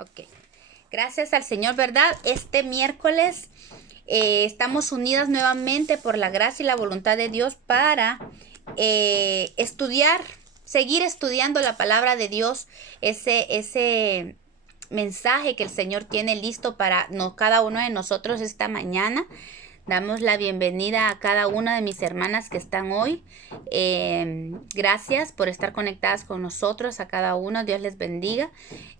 Ok. Gracias al Señor, ¿verdad? Este miércoles estamos unidas nuevamente por la gracia y la voluntad de Dios para estudiar, seguir estudiando la palabra de Dios, ese mensaje que el Señor tiene listo para cada uno de nosotros esta mañana. Damos la bienvenida a cada una de mis hermanas que están hoy. Gracias por estar conectadas con nosotros, a cada uno. Dios les bendiga.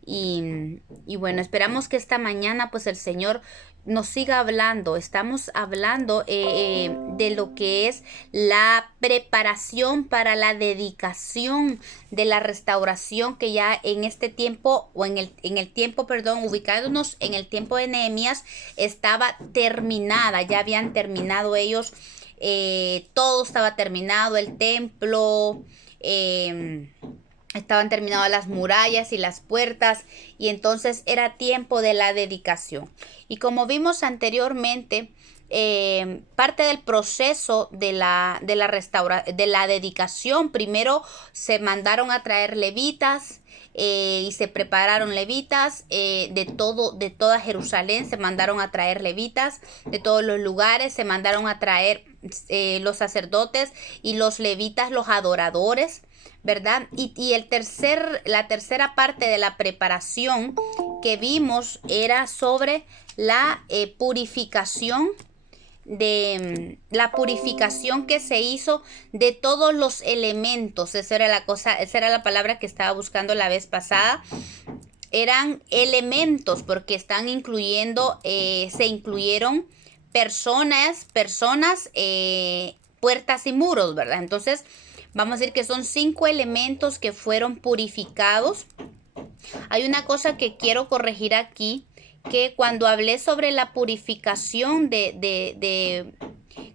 Y bueno, esperamos que esta mañana pues el Señor nos siga hablando. Estamos hablando de lo que es la preparación para la dedicación de la restauración que ya en este tiempo, o en el tiempo, perdón, ubicándonos en el tiempo de Nehemías, estaba terminada. Ya habían terminado ellos, todo estaba terminado, el templo, estaban terminadas las murallas y las puertas, y entonces era tiempo de la dedicación. Y como vimos anteriormente, parte del proceso de la dedicación, primero se mandaron a traer levitas, y se prepararon levitas de toda Jerusalén. Se mandaron a traer levitas de todos los lugares, se mandaron a traer los sacerdotes y los levitas, los adoradores, ¿verdad? Y la tercera parte de la preparación que vimos era sobre la purificación la purificación que se hizo de todos los elementos. Esa era la cosa, esa era la palabra que estaba buscando la vez pasada. Eran elementos porque están incluyendo, se incluyeron personas, puertas y muros, ¿verdad? Entonces, vamos a decir que son 5 elementos que fueron purificados. Hay una cosa que quiero corregir aquí, que cuando hablé sobre la purificación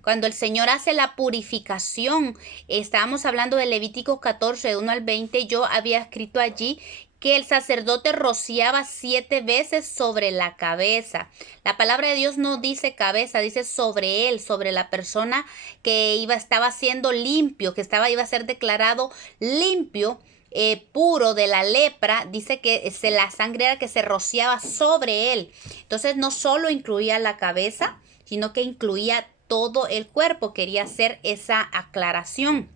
cuando el Señor hace la purificación, estábamos hablando de Levítico 14, de 1 al 20, yo había escrito allí que el sacerdote rociaba 7 veces sobre la cabeza. La palabra de Dios no dice cabeza, dice sobre él, sobre la persona que estaba siendo limpio, iba a ser declarado limpio, puro de la lepra. Dice que la sangre era que se rociaba sobre él. Entonces no solo incluía la cabeza, sino que incluía todo el cuerpo. Quería hacer esa aclaración.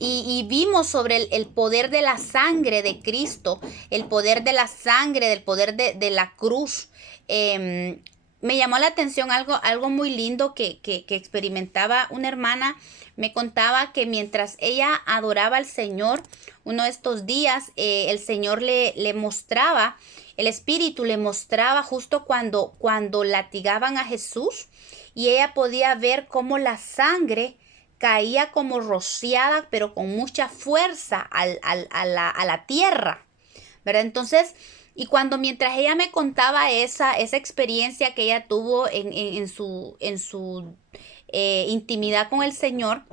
Y vimos sobre el poder de la sangre de Cristo, el poder de la sangre, del poder de la cruz. Me llamó la atención algo muy lindo que experimentaba una hermana. Me contaba que mientras ella adoraba al Señor, uno de estos días, el Señor le mostraba, el Espíritu le mostraba justo cuando latigaban a Jesús, y ella podía ver cómo la sangre caía como rociada, pero con mucha fuerza a la tierra, ¿verdad? Entonces, y mientras ella me contaba esa experiencia que ella tuvo en su intimidad con el Señor,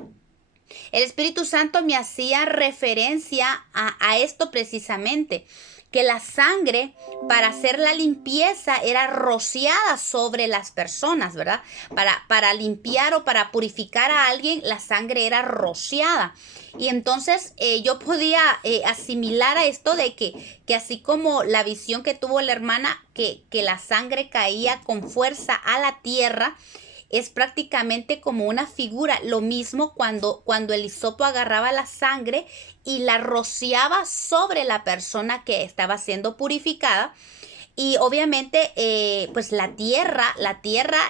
el Espíritu Santo me hacía referencia a esto precisamente, que la sangre para hacer la limpieza era rociada sobre las personas, ¿verdad? Para limpiar o para purificar a alguien, la sangre era rociada. Y entonces yo podía asimilar a esto de que así como la visión que tuvo la hermana, que la sangre caía con fuerza a la tierra, es prácticamente como una figura. Lo mismo cuando el hisopo agarraba la sangre y la rociaba sobre la persona que estaba siendo purificada. Y obviamente, pues la tierra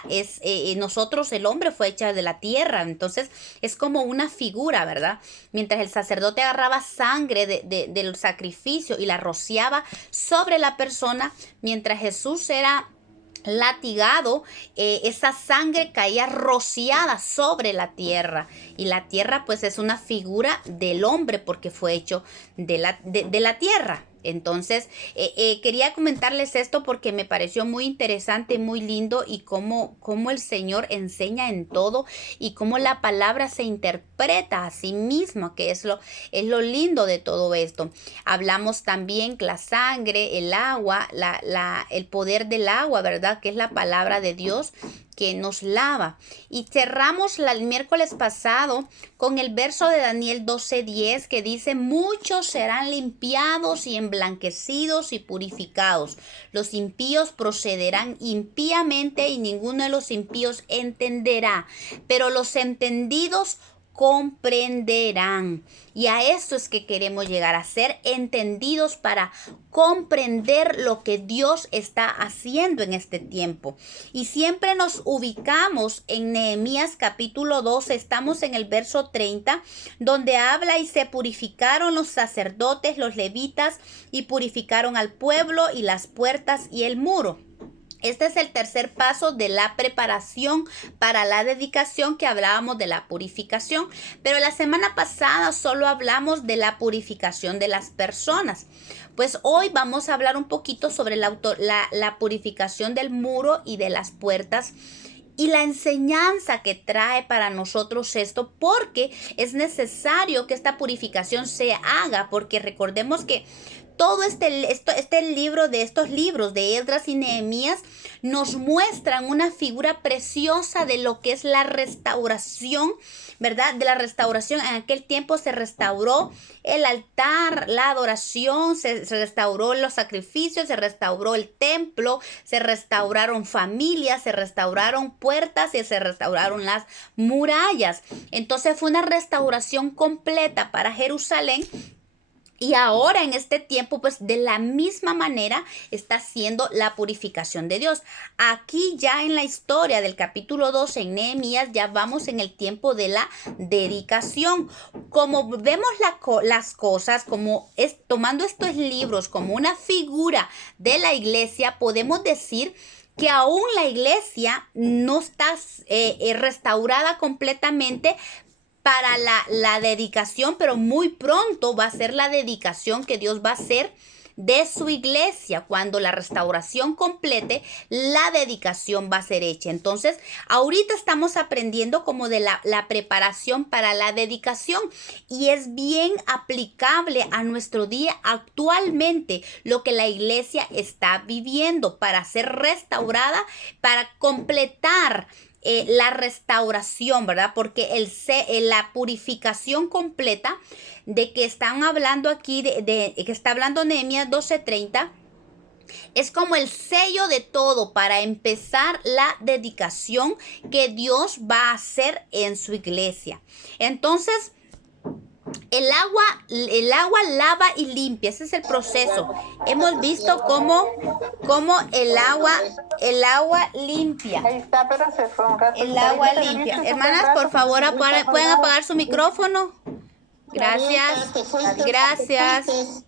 es, nosotros, el hombre fue hecha de la tierra. Entonces es como una figura, ¿verdad? Mientras el sacerdote agarraba sangre del sacrificio y la rociaba sobre la persona, mientras Jesús era latigado, esa sangre caía rociada sobre la tierra, y la tierra pues es una figura del hombre porque fue hecho de la tierra. Entonces quería comentarles esto porque me pareció muy interesante, muy lindo, y cómo el Señor enseña en todo, y cómo la palabra se interpreta a sí misma, que es lo lindo de todo esto. Hablamos también que la sangre, el agua, el poder del agua, ¿verdad? Que es la palabra de Dios, que nos lava. Y cerramos el miércoles pasado con el verso de Daniel 12:10 que dice: muchos serán limpiados y emblanquecidos y purificados. Los impíos procederán impíamente y ninguno de los impíos entenderá, pero los entendidos comprenderán. Y a esto es que queremos llegar, a ser entendidos para comprender lo que Dios está haciendo en este tiempo. Y siempre nos ubicamos en Nehemías capítulo 12, estamos en el verso 30, donde habla: y se purificaron los sacerdotes, los levitas, y purificaron al pueblo y las puertas y el muro. Este es el tercer paso de la preparación para la dedicación, que hablábamos de la purificación. Pero la semana pasada solo hablamos de la purificación de las personas. Pues hoy vamos a hablar un poquito sobre la purificación del muro y de las puertas, y la enseñanza que trae para nosotros esto, porque es necesario que esta purificación se haga, porque recordemos que todo estos libros de Esdras y Nehemías nos muestran una figura preciosa de lo que es la restauración, ¿verdad? De la restauración. En aquel tiempo se restauró el altar, la adoración, se restauró los sacrificios, se restauró el templo, se restauraron familias, se restauraron puertas y se restauraron las murallas. Entonces fue una restauración completa para Jerusalén. Y ahora en este tiempo, pues de la misma manera está haciendo la purificación de Dios. Aquí ya en la historia del capítulo 12 en Nehemías, ya vamos en el tiempo de la dedicación. Como vemos las cosas, como tomando estos libros como una figura de la iglesia, podemos decir que aún la iglesia no está restaurada completamente para la dedicación, pero muy pronto va a ser la dedicación que Dios va a hacer de su iglesia. Cuando la restauración complete, la dedicación va a ser hecha. Entonces, ahorita estamos aprendiendo como de la preparación para la dedicación, y es bien aplicable a nuestro día actualmente lo que la iglesia está viviendo para ser restaurada, para completar la restauración, ¿verdad? Porque la purificación completa de que están hablando aquí, que está hablando Nehemías 12:30, es como el sello de todo para empezar la dedicación que Dios va a hacer en su iglesia. Entonces, el agua lava y limpia. Ese es el proceso. Hemos visto cómo el agua limpia. Ahí está, pero se fue un rato. El agua limpia. Hermanas, por favor, pueden apagar su micrófono. Gracias. Gracias.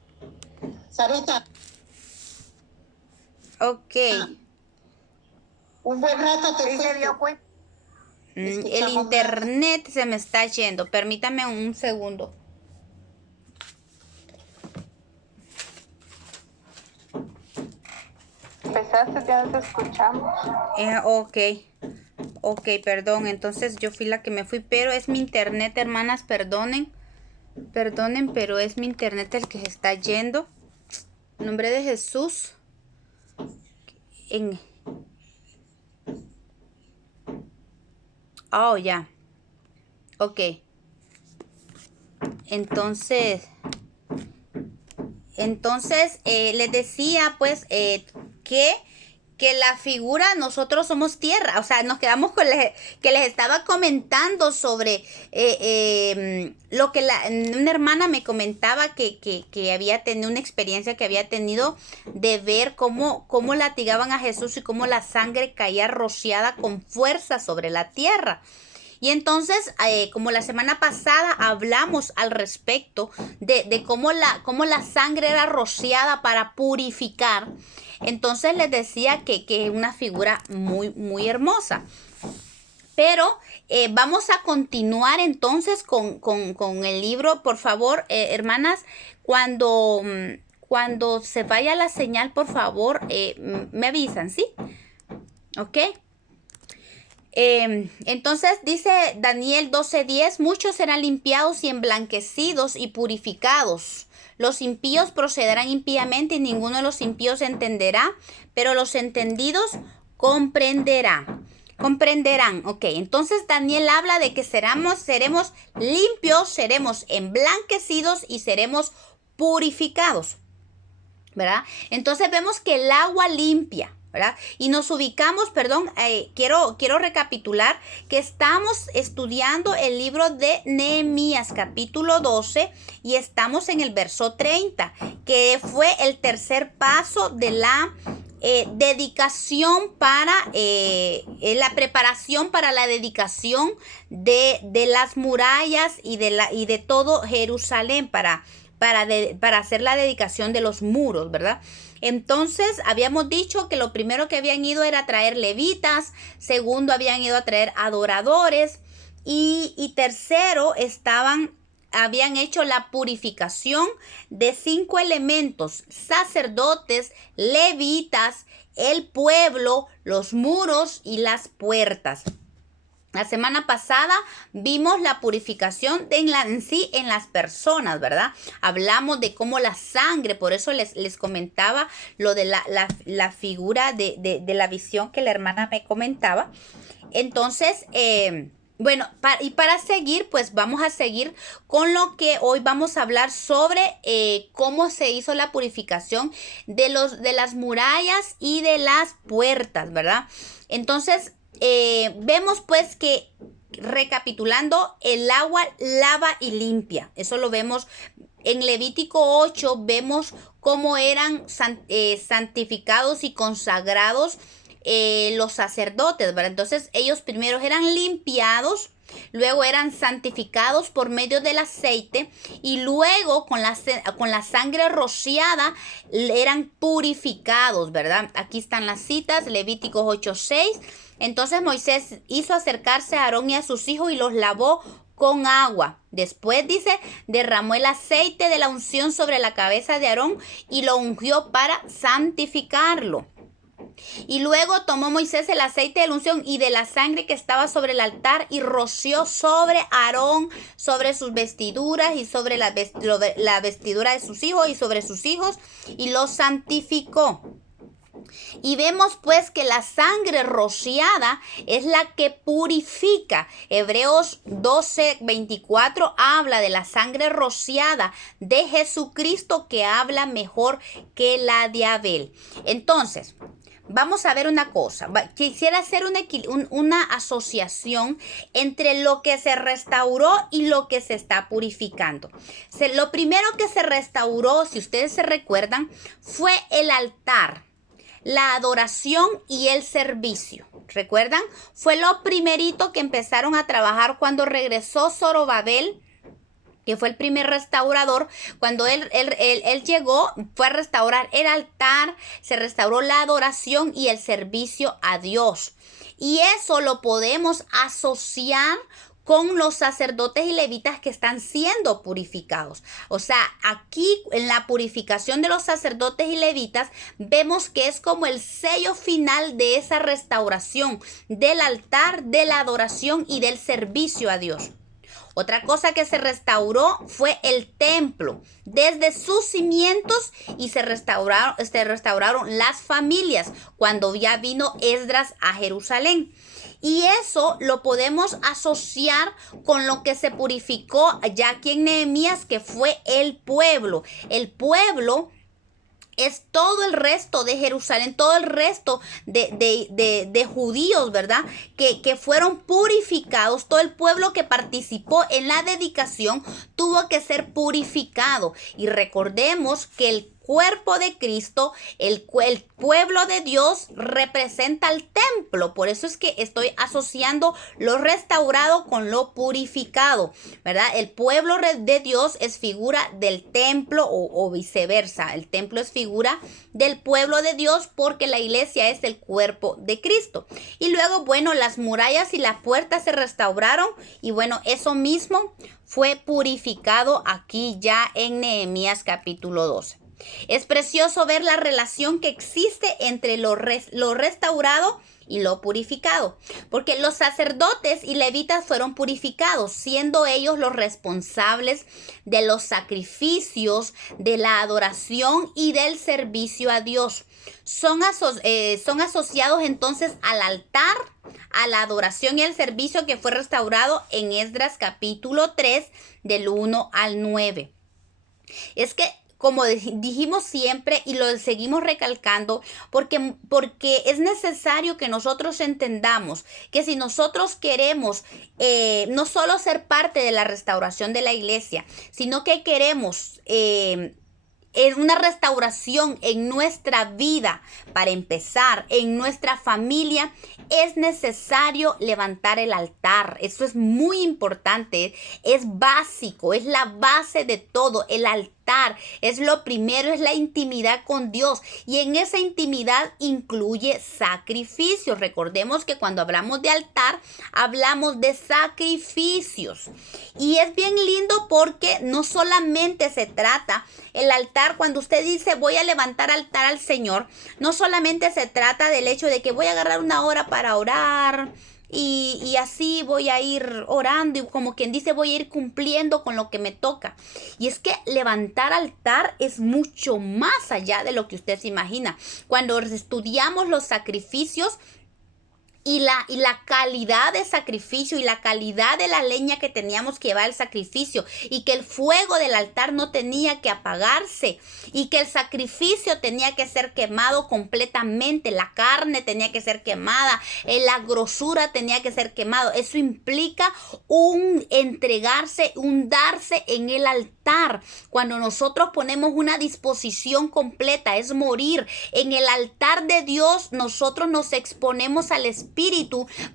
Sarita. Ok. Un buen rato te se dio cuenta. El internet se me está yendo. Permítame un segundo. Empezaste, ya nos escuchamos. Ok, perdón. Entonces yo fui la que me fui, pero es mi internet, hermanas, perdonen. Perdonen, pero es mi internet el que se está yendo. En nombre de Jesús. Oh, ya. Ok. Entonces les decía pues que la figura, nosotros somos tierra. O sea, nos quedamos con que les estaba comentando sobre lo que una hermana me comentaba que había tenido una experiencia que había tenido de ver cómo latigaban a Jesús y cómo la sangre caía rociada con fuerza sobre la tierra. Y entonces, como la semana pasada hablamos al respecto de cómo la sangre era rociada para purificar, entonces les decía que es una figura muy, muy hermosa. Pero vamos a continuar entonces con el libro. Por favor, hermanas, cuando se vaya la señal, por favor, me avisan, ¿sí? ¿Ok? Entonces dice Daniel 12:10, muchos serán limpiados y emblanquecidos y purificados. Los impíos procederán impíamente y ninguno de los impíos entenderá, pero los entendidos comprenderán. comprenderán. Ok, entonces Daniel habla de que seremos limpios, seremos emblanquecidos y seremos purificados, ¿verdad? Entonces vemos que el agua limpia, ¿verdad? Y nos ubicamos, quiero recapitular que estamos estudiando el libro de Nehemías capítulo 12 y estamos en el verso 30, que fue el tercer paso de la dedicación para la preparación para la dedicación de las murallas y de todo Jerusalén para hacer la dedicación de los muros, ¿verdad? Entonces, habíamos dicho que lo primero que habían ido era a traer levitas, segundo habían ido a traer adoradores y tercero habían hecho la purificación de 5 elementos: sacerdotes, levitas, el pueblo, los muros y las puertas. La semana pasada vimos la purificación en las personas, ¿verdad? Hablamos de cómo la sangre, por eso les comentaba lo de la figura de la visión que la hermana me comentaba. Entonces, para seguir, pues vamos a seguir con lo que hoy vamos a hablar sobre cómo se hizo la purificación de las murallas y de las puertas, ¿verdad? Entonces, vemos pues que, recapitulando, el agua lava y limpia. Eso lo vemos en Levítico 8, vemos cómo eran santificados y consagrados los sacerdotes, ¿verdad? Entonces ellos primero eran limpiados, luego eran santificados por medio del aceite y luego con la sangre rociada eran purificados, ¿verdad? Aquí están las citas, Levíticos 8:6. Entonces Moisés hizo acercarse a Aarón y a sus hijos y los lavó con agua. Después, dice, derramó el aceite de la unción sobre la cabeza de Aarón y lo ungió para santificarlo. Y luego tomó Moisés el aceite de la unción y de la sangre que estaba sobre el altar y roció sobre Aarón, sobre sus vestiduras y sobre la vestidura de sus hijos y sobre sus hijos, y los santificó. Y vemos pues que la sangre rociada es la que purifica. Hebreos 12:24 habla de la sangre rociada de Jesucristo, que habla mejor que la de Abel. Entonces, vamos a ver una cosa. Quisiera hacer una asociación entre lo que se restauró y lo que se está purificando. Lo primero que se restauró, si ustedes se recuerdan, fue el altar, la adoración y el servicio. ¿Recuerdan? Fue lo primerito que empezaron a trabajar cuando regresó Zorobabel, que fue el primer restaurador. Cuando él llegó, fue a restaurar el altar, se restauró la adoración y el servicio a Dios. Y eso lo podemos asociar con los sacerdotes y levitas que están siendo purificados. O sea, aquí en la purificación de los sacerdotes y levitas vemos que es como el sello final de esa restauración del altar, de la adoración y del servicio a Dios. Otra cosa que se restauró fue el templo, desde sus cimientos, y se restauraron las familias cuando ya vino Esdras a Jerusalén. Y eso lo podemos asociar con lo que se purificó ya aquí en Nehemías, que fue el pueblo. El pueblo es todo el resto de Jerusalén, todo el resto de judíos, ¿verdad? Que fueron purificados. Todo el pueblo que participó en la dedicación tuvo que ser purificado. Y recordemos que el cuerpo de Cristo, el pueblo de Dios, representa el templo. Por eso es que estoy asociando lo restaurado con lo purificado, ¿verdad? El pueblo de Dios es figura del templo o viceversa. El templo es figura del pueblo de Dios porque la iglesia es el cuerpo de Cristo. Y luego, bueno, las murallas y las puertas se restauraron y bueno, eso mismo fue purificado aquí ya en Nehemías capítulo 12. Es precioso ver la relación que existe entre lo restaurado y lo purificado. Porque los sacerdotes y levitas fueron purificados, siendo ellos los responsables de los sacrificios, de la adoración y del servicio a Dios. Son asociados entonces al altar, a la adoración y al servicio que fue restaurado en Esdras capítulo 3 del 1 al 9. Es que, como dijimos siempre y lo seguimos recalcando, porque es necesario que nosotros entendamos que si nosotros queremos no solo ser parte de la restauración de la iglesia, sino que queremos una restauración en nuestra vida, para empezar, en nuestra familia, es necesario levantar el altar. Eso es muy importante, es básico, es la base de todo. El altar es lo primero, es la intimidad con Dios, y en esa intimidad incluye sacrificios. Recordemos que cuando hablamos de altar, hablamos de sacrificios, y es bien lindo porque no solamente se trata el altar. Cuando usted dice voy a levantar altar al Señor, no solamente se trata del hecho de que voy a agarrar una hora para orar y así voy a ir orando, y como quien dice voy a ir cumpliendo con lo que me toca. Y es que levantar altar es mucho más allá de lo que usted se imagina. Cuando estudiamos los sacrificios y la calidad de sacrificio y la calidad de la leña que teníamos que llevar al sacrificio, y que el fuego del altar no tenía que apagarse, y que el sacrificio tenía que ser quemado completamente, la carne tenía que ser quemada, la grosura tenía que ser quemado. Eso implica un entregarse, un darse en el altar. Cuando nosotros ponemos una disposición completa, es morir. En el altar de Dios nosotros nos exponemos al Espíritu,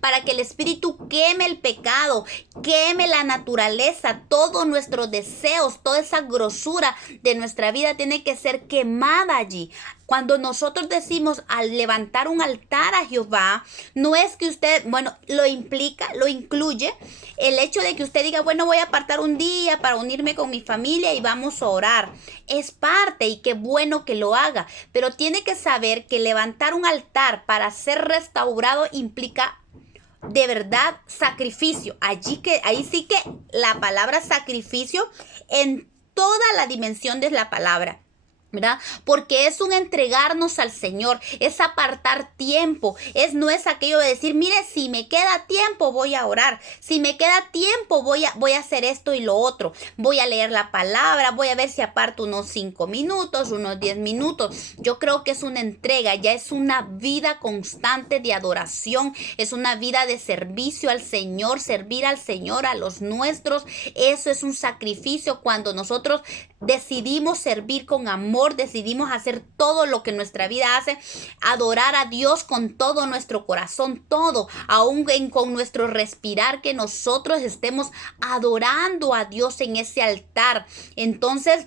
para que el Espíritu queme el pecado, queme la naturaleza, todos nuestros deseos, toda esa grosura de nuestra vida tiene que ser quemada allí. Cuando nosotros decimos al levantar un altar a Jehová, no es que usted, lo incluye el hecho de que usted diga, voy a apartar un día para unirme con mi familia y vamos a orar. Es parte, y qué bueno que lo haga, pero tiene que saber que levantar un altar para ser restaurado implica de verdad sacrificio. Ahí sí que la palabra sacrificio en toda la dimensión de la palabra, ¿verdad? Porque es un entregarnos al Señor, es apartar tiempo, no es aquello de decir, mire, si me queda tiempo voy a orar, si me queda tiempo voy a hacer esto y lo otro, voy a leer la palabra, voy a ver si aparto unos 5 minutos, unos 10 minutos. Yo creo que es una entrega, ya es una vida constante de adoración, es una vida de servicio al Señor, servir al Señor, a los nuestros. Eso es un sacrificio. Cuando nosotros decidimos servir con amor, decidimos hacer todo lo que nuestra vida hace, adorar a Dios con todo nuestro corazón, todo, aún con nuestro respirar, que nosotros estemos adorando a Dios en ese altar. Entonces,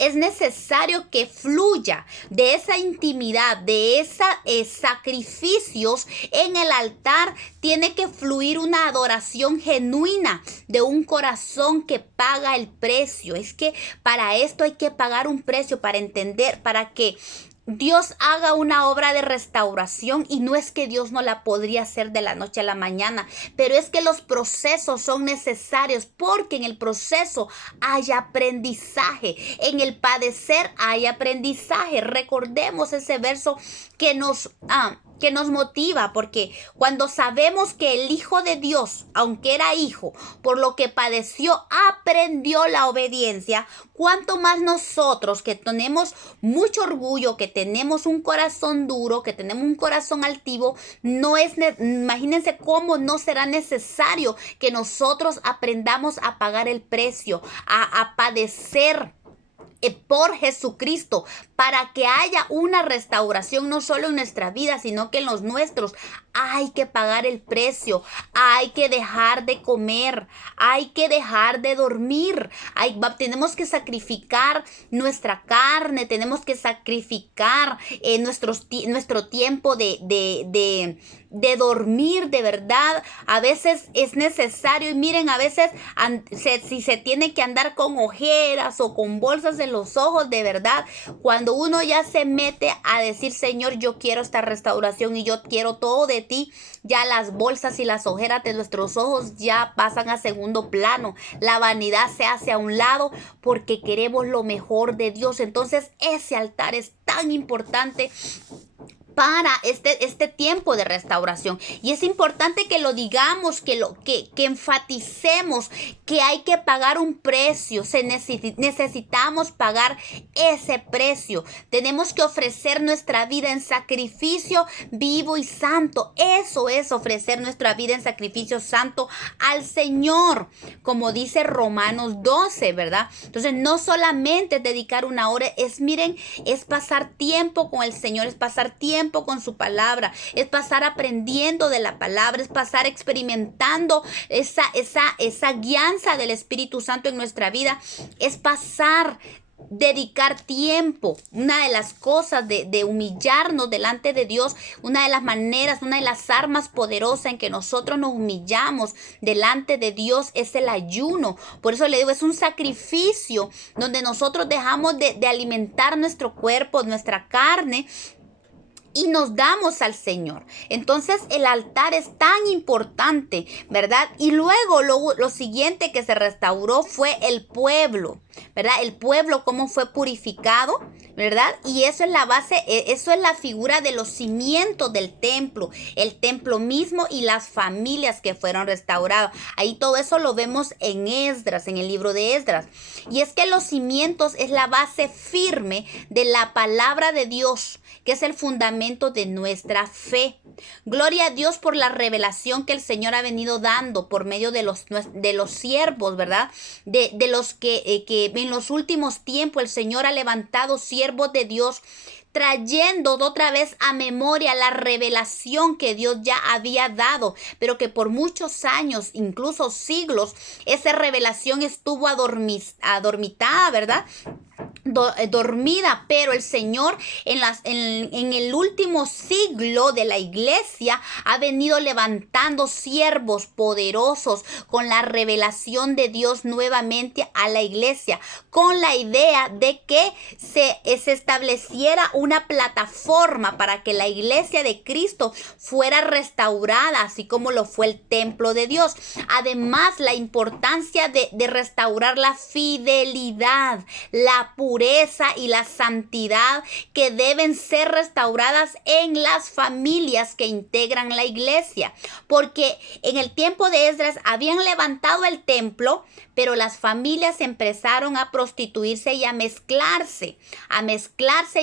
es necesario que fluya de esa intimidad, de esos sacrificios en el altar. Tiene que fluir una adoración genuina de un corazón que paga el precio. Es que para esto hay que pagar un precio, para entender, para que Dios haga una obra de restauración. Y no es que Dios no la podría hacer de la noche a la mañana, pero es que los procesos son necesarios, porque en el proceso hay aprendizaje, en el padecer hay aprendizaje. Recordemos ese verso que nos motiva, porque cuando sabemos que el Hijo de Dios, aunque era hijo, por lo que padeció, aprendió la obediencia, cuánto más nosotros, que tenemos mucho orgullo, que tenemos un corazón duro, que tenemos un corazón altivo, imagínense cómo no será necesario que nosotros aprendamos a pagar el precio, a padecer por Jesucristo, para que haya una restauración no solo en nuestra vida, sino que en los nuestros. Hay que pagar el precio, hay que dejar de comer, hay que dejar de dormir, tenemos que sacrificar nuestra carne, tenemos que sacrificar nuestro tiempo de dormir, de verdad. A veces es necesario, y miren, a veces si se tiene que andar con ojeras o con bolsas en los ojos de verdad. Cuando uno ya se mete a decir, Señor, yo quiero esta restauración y yo quiero todo de ti, ya las bolsas y las ojeras de nuestros ojos ya pasan a segundo plano. La vanidad se hace a un lado porque queremos lo mejor de Dios. Entonces ese altar es tan importante para este tiempo de restauración. Y es importante que lo digamos, que enfaticemos que hay que pagar un precio. Necesitamos pagar ese precio. Tenemos que ofrecer nuestra vida en sacrificio vivo y santo. Eso es ofrecer nuestra vida en sacrificio santo al Señor, como dice Romanos 12, ¿verdad? Entonces no solamente dedicar una hora, es pasar tiempo con el Señor, es pasar tiempo con su palabra, es pasar aprendiendo de la palabra, es pasar experimentando esa guianza del Espíritu Santo en nuestra vida, es dedicar tiempo. Una de las cosas de humillarnos delante de Dios, una de las maneras, una de las armas poderosas en que nosotros nos humillamos delante de Dios es el ayuno. Por eso le digo, es un sacrificio donde nosotros dejamos de alimentar nuestro cuerpo, nuestra carne, y nos damos al Señor. Entonces el altar es tan importante, ¿verdad? Y luego lo siguiente que se restauró fue el pueblo, ¿verdad? El pueblo, cómo fue purificado, ¿verdad? Y eso es la base, eso es la figura de los cimientos del templo, el templo mismo y las familias que fueron restauradas. Ahí todo eso lo vemos en Esdras, en el libro de Esdras. Y es que los cimientos es la base firme de la palabra de Dios, que es el fundamento de nuestra fe. Gloria a Dios por la revelación que el Señor ha venido dando por medio de los siervos, ¿verdad? De los que en los últimos tiempos el Señor ha levantado siervos de Dios, trayendo otra vez a memoria la revelación que Dios ya había dado, pero que por muchos años, incluso siglos, esa revelación estuvo adormitada, ¿verdad? Dormida, pero el Señor en el último siglo de la iglesia ha venido levantando siervos poderosos con la revelación de Dios nuevamente a la iglesia, con la idea de que se estableciera una plataforma para que la iglesia de Cristo fuera restaurada, así como lo fue el templo de Dios. Además, la importancia de restaurar la fidelidad, la pureza y la santidad que deben ser restauradas en las familias que integran la iglesia, porque en el tiempo de Esdras habían levantado el templo, pero las familias empezaron a prostituirse y a mezclarse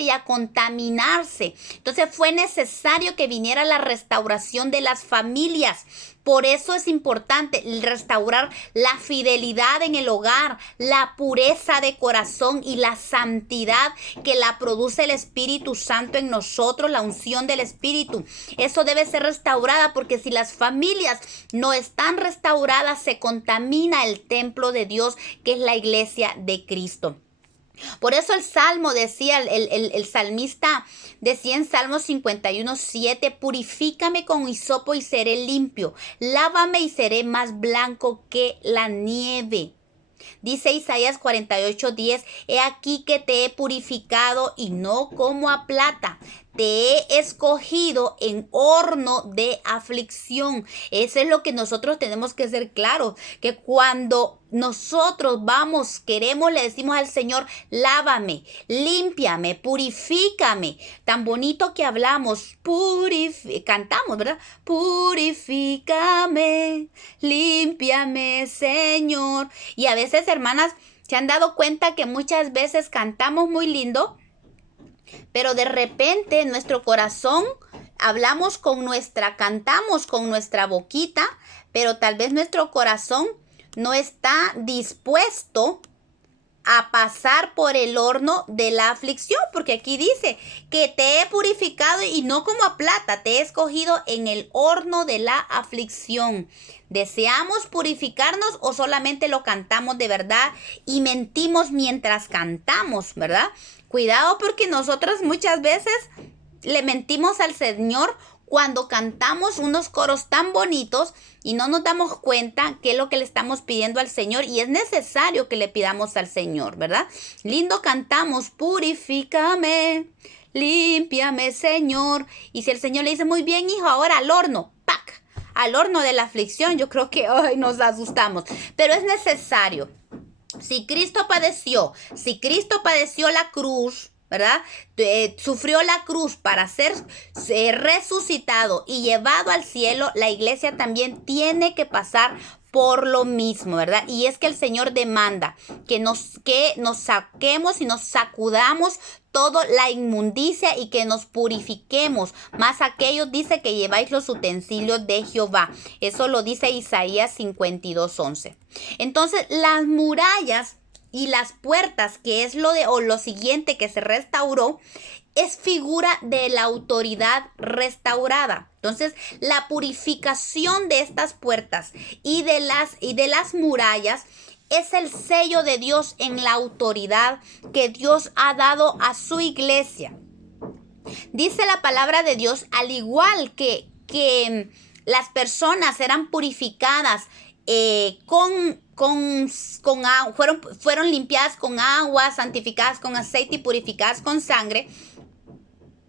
y a contaminarse. Entonces fue necesario que viniera la restauración de las familias. Por eso es importante restaurar la fidelidad en el hogar, la pureza de corazón y la santidad que la produce el Espíritu Santo en nosotros, la unción del Espíritu. Eso debe ser restaurada, porque si las familias no están restauradas, se contamina el templo de Dios, que es la iglesia de Cristo. Por eso el Salmo decía, el salmista decía en Salmo 51:7, purifícame con hisopo y seré limpio, lávame y seré más blanco que la nieve. Dice Isaías 48:10, he aquí que te he purificado y no como a plata, te he escogido en horno de aflicción. Eso es lo que nosotros tenemos que ser claros, que cuando nosotros le decimos al Señor, lávame, límpiame, purifícame. Tan bonito que hablamos, cantamos, ¿verdad? Purifícame, límpiame, Señor. Y a veces, hermanas, ¿se han dado cuenta que muchas veces cantamos muy lindo, pero de repente en nuestro corazón cantamos con nuestra boquita, pero tal vez nuestro corazón no está dispuesto a pasar por el horno de la aflicción? Porque aquí dice que te he purificado y no como a plata, te he escogido en el horno de la aflicción. ¿Deseamos purificarnos o solamente lo cantamos de verdad y mentimos mientras cantamos, verdad? Cuidado, porque nosotros muchas veces le mentimos al Señor cuando cantamos unos coros tan bonitos y no nos damos cuenta qué es lo que le estamos pidiendo al Señor, y es necesario que le pidamos al Señor, ¿verdad? Lindo cantamos, purifícame, límpiame, Señor. Y si el Señor le dice, muy bien, hijo, ahora al horno, ¡pac! Al horno de la aflicción, yo creo que ay, nos asustamos. Pero es necesario. Si Cristo padeció la cruz, ¿verdad? Sufrió la cruz para ser resucitado y llevado al cielo, la iglesia también tiene que pasar por lo mismo, ¿verdad? Y es que el Señor demanda que nos saquemos y nos sacudamos toda la inmundicia y que nos purifiquemos. Más aquellos dice que lleváis los utensilios de Jehová. Eso lo dice Isaías 52:11. Entonces, las murallas y las puertas, que es lo siguiente que se restauró, es figura de la autoridad restaurada. Entonces, la purificación de estas puertas y de las murallas es el sello de Dios en la autoridad que Dios ha dado a su iglesia. Dice la palabra de Dios, al igual que las personas eran purificadas fueron limpiadas con agua, santificadas con aceite y purificadas con sangre,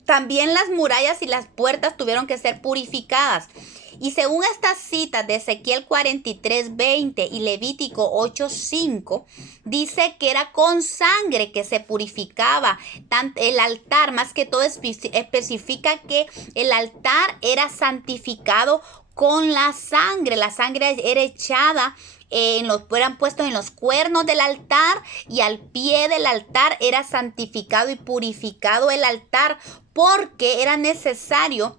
también las murallas y las puertas tuvieron que ser purificadas. Y según estas citas de Ezequiel 43:20 y Levítico 8:5, dice que era con sangre que se purificaba el altar. Más que todo especifica que el altar era santificado con la sangre. La sangre era echada, eran puestos en los cuernos del altar, y al pie del altar era santificado y purificado el altar, porque era necesario.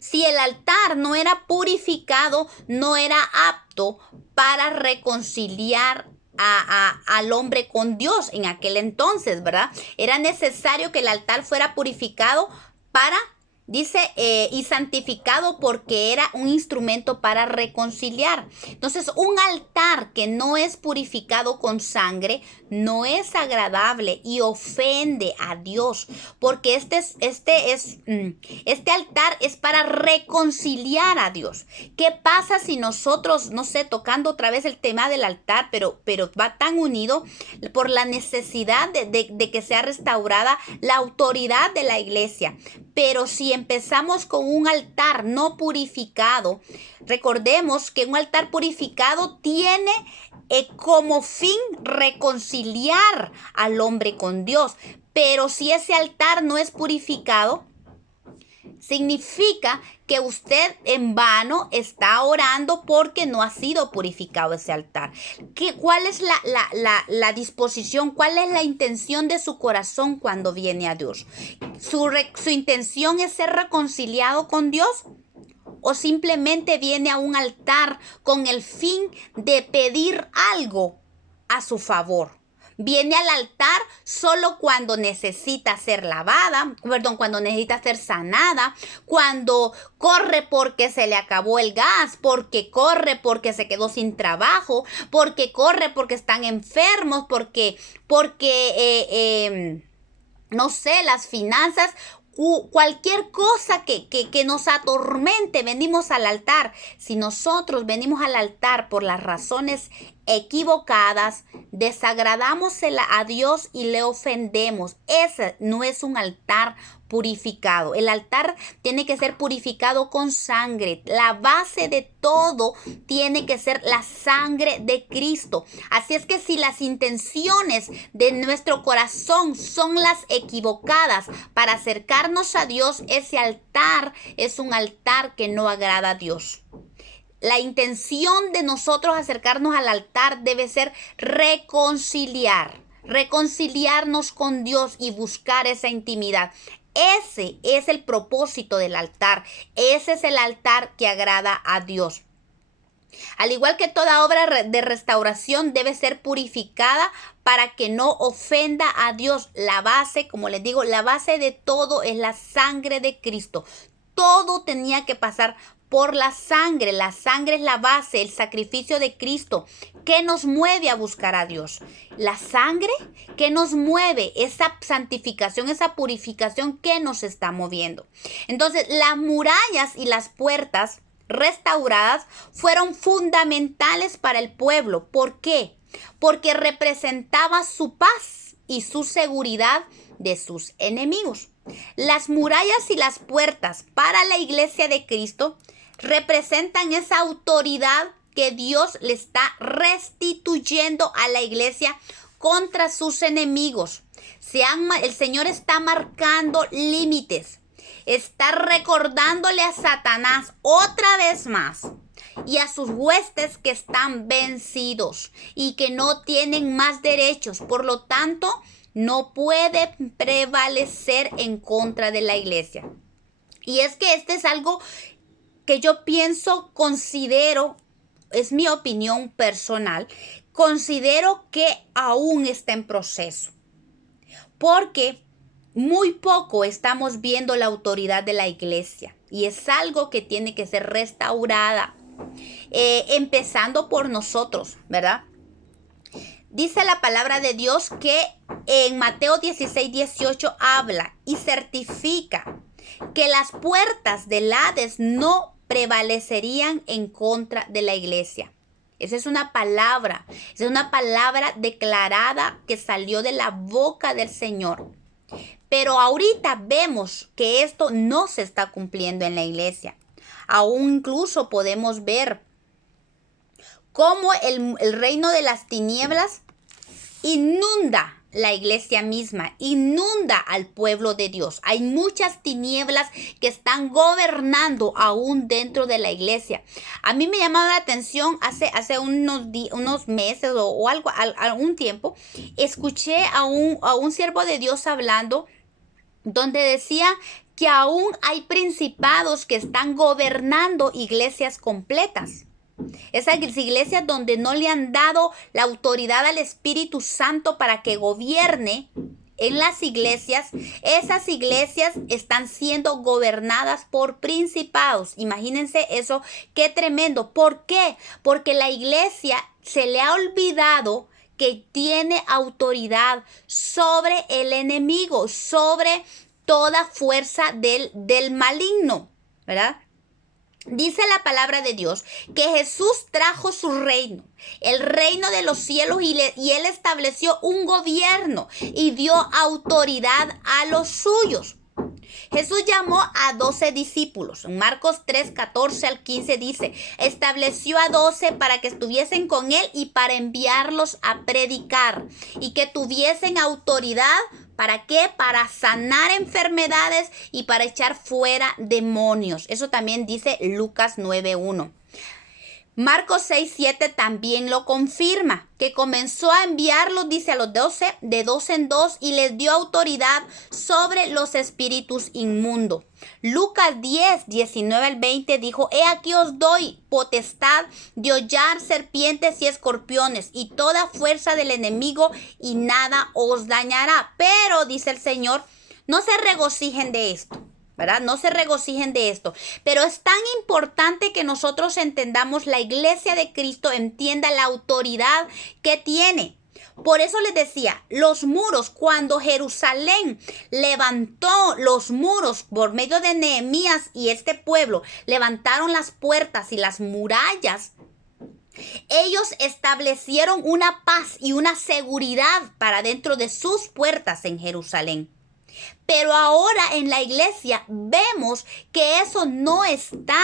Si el altar no era purificado, no era apto para reconciliar al hombre con Dios en aquel entonces, ¿verdad? Era necesario que el altar fuera purificado y santificado, porque era un instrumento para reconciliar. Entonces, un altar que no es purificado con sangre no es agradable y ofende a Dios, porque este altar es para reconciliar a Dios. ¿Qué pasa si nosotros, no sé, tocando otra vez el tema del altar, pero va tan unido por la necesidad de que sea restaurada la autoridad de la iglesia? Pero si empezamos con un altar no purificado, recordemos que un altar purificado tiene como fin reconciliar al hombre con Dios. Pero si ese altar no es purificado, significa que usted en vano está orando porque no ha sido purificado ese altar. ¿Cuál es la disposición? ¿Cuál es la intención de su corazón cuando viene a Dios? ¿Su intención es ser reconciliado con Dios? ¿O simplemente viene a un altar con el fin de pedir algo a su favor? Viene al altar solo cuando necesita ser cuando necesita ser sanada, cuando corre porque se le acabó el gas, porque corre porque se quedó sin trabajo, porque corre porque están enfermos, porque no sé, las finanzas. Cualquier cosa que nos atormente, venimos al altar. Si nosotros venimos al altar por las razones equivocadas, desagradamos a Dios y le ofendemos. Ese no es un altar purificado. El altar tiene que ser purificado con sangre. La base de todo tiene que ser la sangre de Cristo. Así es que si las intenciones de nuestro corazón son las equivocadas para acercarnos a Dios, ese altar es un altar que no agrada a Dios. La intención de nosotros acercarnos al altar debe ser reconciliarnos con Dios y buscar esa intimidad. Ese es el propósito del altar. Ese es el altar que agrada a Dios. Al igual que toda obra de restauración debe ser purificada para que no ofenda a Dios. La base, como les digo, la base de todo es la sangre de Cristo. Todo tenía que pasar por la sangre. La sangre es la base, el sacrificio de Cristo. ¿Qué nos mueve a buscar a Dios? La sangre, ¿qué nos mueve? Esa santificación, esa purificación, ¿qué nos está moviendo? Entonces, las murallas y las puertas restauradas fueron fundamentales para el pueblo. ¿Por qué? Porque representaba su paz y su seguridad de sus enemigos. Las murallas y las puertas para la iglesia de Cristo representan esa autoridad que Dios le está restituyendo a la iglesia contra sus enemigos. El Señor está marcando límites. Está recordándole a Satanás otra vez más y a sus huestes que están vencidos y que no tienen más derechos. Por lo tanto, no puede prevalecer en contra de la iglesia. Y es que este es algo que yo pienso, considero, es mi opinión personal, considero que aún está en proceso. Porque muy poco estamos viendo la autoridad de la iglesia. Y es algo que tiene que ser restaurada. Empezando por nosotros, ¿verdad? Dice la palabra de Dios que en Mateo 16:18 habla y certifica que las puertas del Hades no prevalecerían en contra de la iglesia. Esa es una palabra declarada que salió de la boca del Señor. Pero ahorita vemos que esto no se está cumpliendo en la iglesia. Aún incluso podemos ver cómo el reino de las tinieblas inunda la iglesia misma, inunda al pueblo de Dios. Hay muchas tinieblas que están gobernando aún dentro de la iglesia. A mí me llamaba la atención hace unos meses o algún tiempo, escuché a un siervo de Dios hablando, donde decía que aún hay principados que están gobernando iglesias completas. Esas iglesias donde no le han dado la autoridad al Espíritu Santo para que gobierne en las iglesias, esas iglesias están siendo gobernadas por principados. Imagínense eso, qué tremendo. ¿Por qué? Porque la iglesia se le ha olvidado que tiene autoridad sobre el enemigo, sobre toda fuerza del maligno, ¿verdad? Dice la palabra de Dios que Jesús trajo su reino, el reino de los cielos, y Él estableció un gobierno y dio autoridad a los suyos. Jesús llamó a 12 discípulos. En Marcos 3, 14 al 15 dice, estableció a 12 para que estuviesen con Él y para enviarlos a predicar y que tuviesen autoridad. ¿Para qué? Para sanar enfermedades y para echar fuera demonios. Eso también dice Lucas 9:1. Marcos 6:7 también lo confirma, que comenzó a enviarlos, dice, a los 12, de 2 en 2, y les dio autoridad sobre los espíritus inmundos. Lucas 10, 19 al 20 dijo, he aquí os doy potestad de hollar serpientes y escorpiones y toda fuerza del enemigo y nada os dañará. Pero, dice el Señor, no se regocijen de esto, ¿verdad? No se regocijen de esto. Pero es tan importante que nosotros entendamos, la iglesia de Cristo entienda la autoridad que tiene. Por eso les decía, los muros, cuando Jerusalén levantó los muros por medio de Nehemías y este pueblo, levantaron las puertas y las murallas, ellos establecieron una paz y una seguridad para dentro de sus puertas en Jerusalén. Pero ahora en la iglesia vemos que eso no está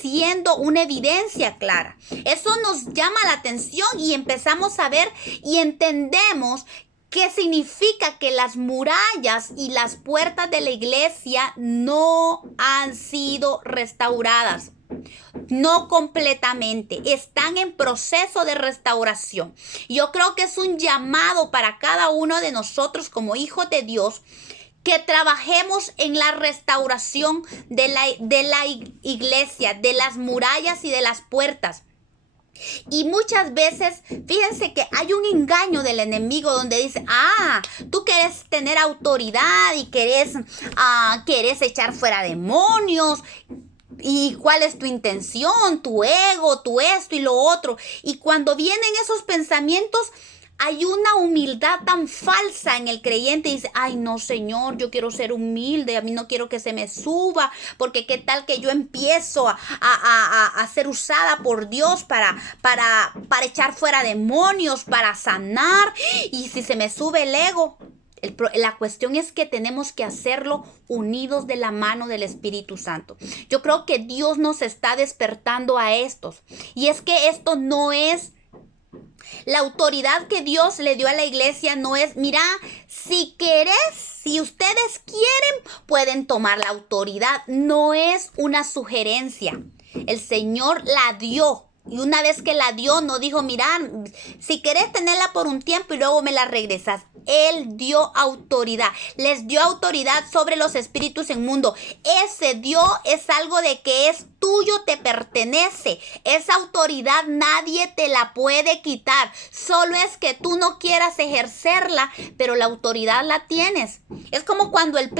siendo una evidencia clara. Eso nos llama la atención y empezamos a ver y entendemos qué significa que las murallas y las puertas de la iglesia no han sido restauradas. No completamente, están en proceso de restauración. Yo creo que es un llamado para cada uno de nosotros como hijos de Dios, que trabajemos en la restauración de la iglesia, de las murallas y de las puertas. Y muchas veces, fíjense que hay un engaño del enemigo donde dice, tú quieres tener autoridad y quieres echar fuera demonios. ¿Y cuál es tu intención? Tu ego, tu esto y lo otro. Y cuando vienen esos pensamientos, hay una humildad tan falsa en el creyente. Dice, ay no, Señor, yo quiero ser humilde, a mí no quiero que se me suba, porque qué tal que yo empiezo a ser usada por Dios para echar fuera demonios, para sanar, y si se me sube el ego. La cuestión es que tenemos que hacerlo unidos de la mano del Espíritu Santo. Yo creo que Dios nos está despertando a estos. Y es que esto no es... La autoridad que Dios le dio a la iglesia no es, mira, si querés, si ustedes quieren, pueden tomar la autoridad. No es una sugerencia. El Señor la dio. Y una vez que la dio, no dijo, mira, si querés tenerla por un tiempo y luego me la regresas. Él dio autoridad. Les dio autoridad sobre los espíritus inmundos. Ese dio es algo de que es tuyo, te pertenece. Esa autoridad nadie te la puede quitar. Solo es que tú no quieras ejercerla, pero la autoridad la tienes. Es como cuando un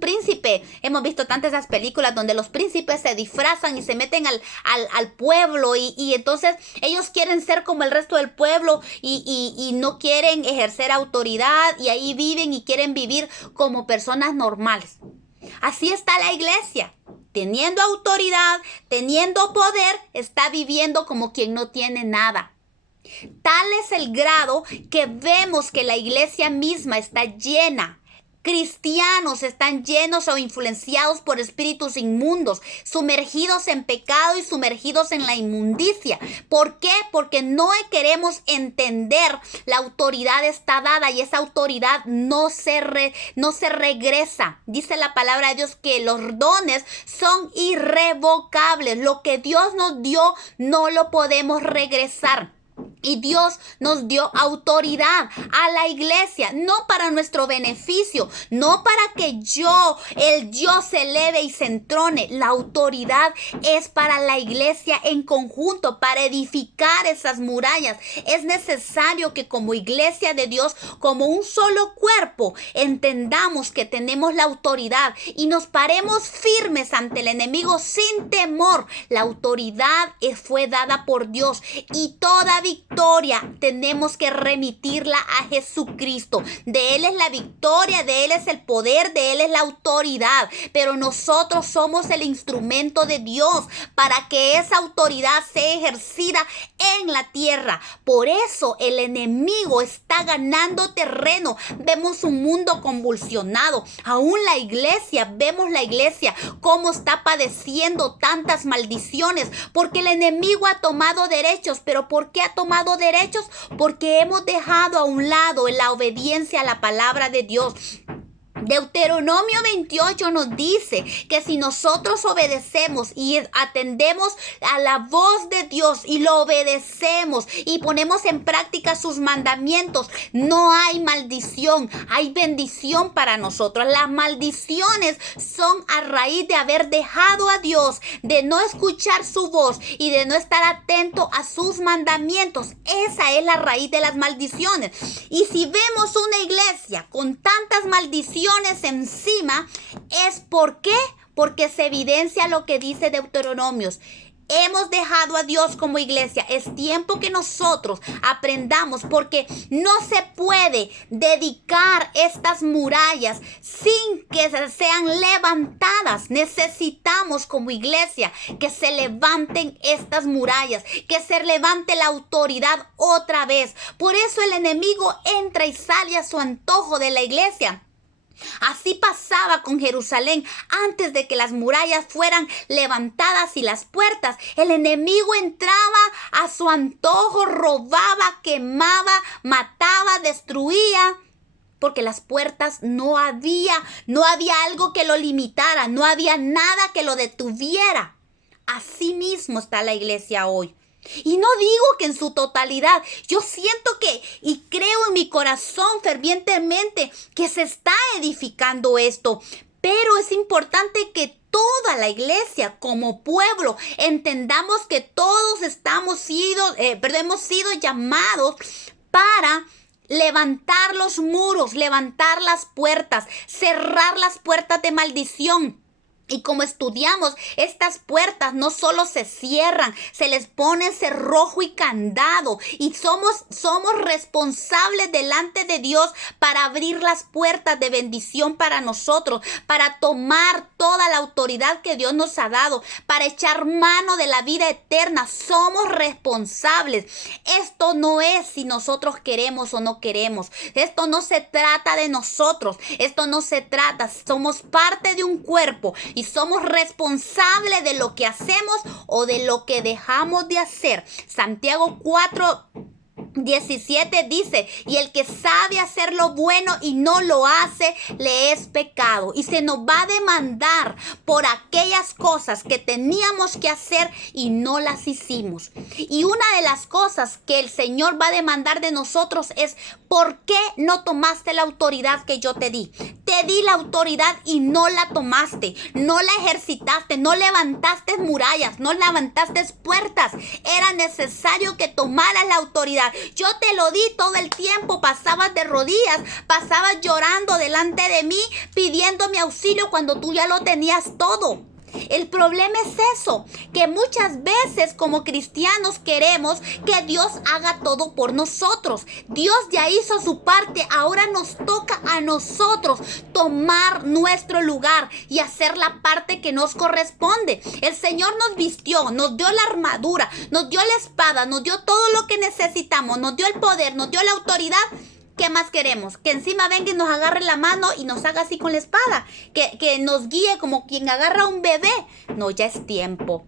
príncipe, hemos visto tantas esas películas donde los príncipes se disfrazan y se meten al pueblo y entonces ellos quieren ser como el resto del pueblo y no quieren ejercer autoridad y ahí viven y quieren vivir como personas normales. Así está la iglesia. Teniendo autoridad, teniendo poder, está viviendo como quien no tiene nada. Tal es el grado que vemos que la iglesia misma está llena. Cristianos están llenos o influenciados por espíritus inmundos, sumergidos en pecado y sumergidos en la inmundicia. ¿Por qué? Porque no queremos entender. La autoridad está dada y esa autoridad no se regresa. Dice la palabra de Dios que los dones son irrevocables. Lo que Dios nos dio no lo podemos regresar. Y Dios nos dio autoridad a la iglesia, no para nuestro beneficio, no para que el yo se eleve y se entrone. La autoridad es para la iglesia en conjunto, para edificar esas murallas. Es necesario que como iglesia de Dios, como un solo cuerpo, entendamos que tenemos la autoridad y nos paremos firmes ante el enemigo sin temor. La autoridad fue dada por Dios y toda victoria tenemos que remitirla a Jesucristo. De Él es la victoria, de Él es el poder, de Él es la autoridad. Pero nosotros somos el instrumento de Dios para que esa autoridad sea ejercida en la tierra. Por eso el enemigo está ganando terreno. Vemos un mundo convulsionado. Aún vemos la iglesia cómo está padeciendo tantas maldiciones. Porque el enemigo ha tomado derechos. ¿Pero por qué ha tomado derechos? Porque hemos dejado a un lado la obediencia a la palabra de Dios. Deuteronomio 28 nos dice que si nosotros obedecemos y atendemos a la voz de Dios y lo obedecemos y ponemos en práctica sus mandamientos, no hay maldición, hay bendición para nosotros. Las maldiciones son a raíz de haber dejado a Dios, de no escuchar su voz y de no estar atento a sus mandamientos. Esa es la raíz de las maldiciones. Y si vemos una iglesia con tantas maldiciones encima, es ¿por qué? Porque se evidencia lo que dice Deuteronomios. Hemos dejado a Dios como iglesia. Es tiempo que nosotros aprendamos, porque no se puede dedicar estas murallas sin que sean levantadas. Necesitamos como iglesia que se levanten estas murallas, que se levante la autoridad otra vez. Por eso el enemigo entra y sale a su antojo de la iglesia. Así pasaba con Jerusalén antes de que las murallas fueran levantadas y las puertas. El enemigo entraba a su antojo, robaba, quemaba, mataba, destruía. Porque las puertas no había algo que lo limitara, no había nada que lo detuviera. Así mismo está la iglesia hoy. Y no digo que en su totalidad, yo siento y creo en mi corazón fervientemente que se está edificando esto, pero es importante que toda la iglesia como pueblo entendamos que todos hemos sido llamados para levantar los muros, levantar las puertas, cerrar las puertas de maldición. Y como estudiamos, estas puertas no solo se cierran, se les pone cerrojo y candado. Y somos responsables delante de Dios para abrir las puertas de bendición para nosotros, para tomar toda la autoridad que Dios nos ha dado, para echar mano de la vida eterna. Somos responsables. Esto no es si nosotros queremos o no queremos. Esto no se trata de nosotros. Esto no se trata. Somos parte de un cuerpo. Y somos responsables de lo que hacemos o de lo que dejamos de hacer. Santiago 4:17 dice, y el que sabe hacer lo bueno y no lo hace, le es pecado. Y se nos va a demandar por aquellas cosas que teníamos que hacer y no las hicimos. Y una de las cosas que el Señor va a demandar de nosotros es, ¿por qué no tomaste la autoridad que yo te di? Te di la autoridad y no la tomaste, no la ejercitaste, no levantaste murallas, no levantaste puertas. Era necesario que tomaras la autoridad. Yo te lo di todo el tiempo, pasabas de rodillas, pasabas llorando delante de mí, pidiendo mi auxilio cuando tú ya lo tenías todo. El problema es eso, que muchas veces como cristianos queremos que Dios haga todo por nosotros. Dios ya hizo su parte, ahora nos toca a nosotros tomar nuestro lugar y hacer la parte que nos corresponde. El Señor nos vistió, nos dio la armadura, nos dio la espada, nos dio todo lo que necesitamos, nos dio el poder, nos dio la autoridad. ¿Qué más queremos? Que encima venga y nos agarre la mano y nos haga así con la espada. Que nos guíe como quien agarra a un bebé. No, ya es tiempo.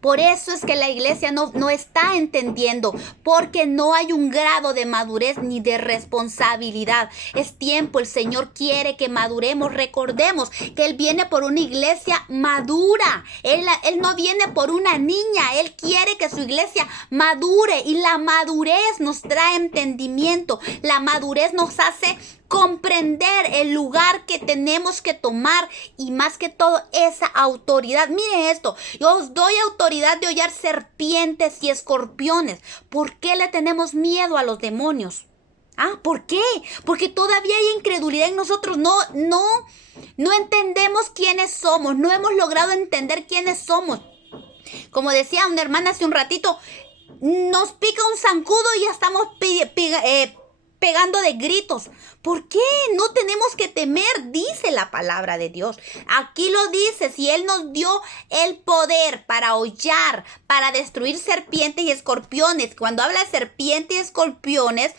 Por eso es que la iglesia no está entendiendo, porque no hay un grado de madurez ni de responsabilidad. Es tiempo, el Señor quiere que maduremos. Recordemos que Él viene por una iglesia madura. Él no viene por una niña. Él quiere que su iglesia madure, y la madurez nos trae entendimiento. La madurez nos hace comprender el lugar que tenemos que tomar, y más que todo esa autoridad. Miren esto, yo os doy autoridad de hollar serpientes y escorpiones. ¿Por qué le tenemos miedo a los demonios? ¿Por qué? Porque todavía hay incredulidad en nosotros. No entendemos quiénes somos, no hemos logrado entender quiénes somos. Como decía una hermana hace un ratito, nos pica un zancudo y ya estamos pegando de gritos. ¿Por qué? No tenemos que temer, dice la palabra de Dios. Aquí lo dice, si Él nos dio el poder para hollar, para destruir serpientes y escorpiones. Cuando habla de serpientes y escorpiones,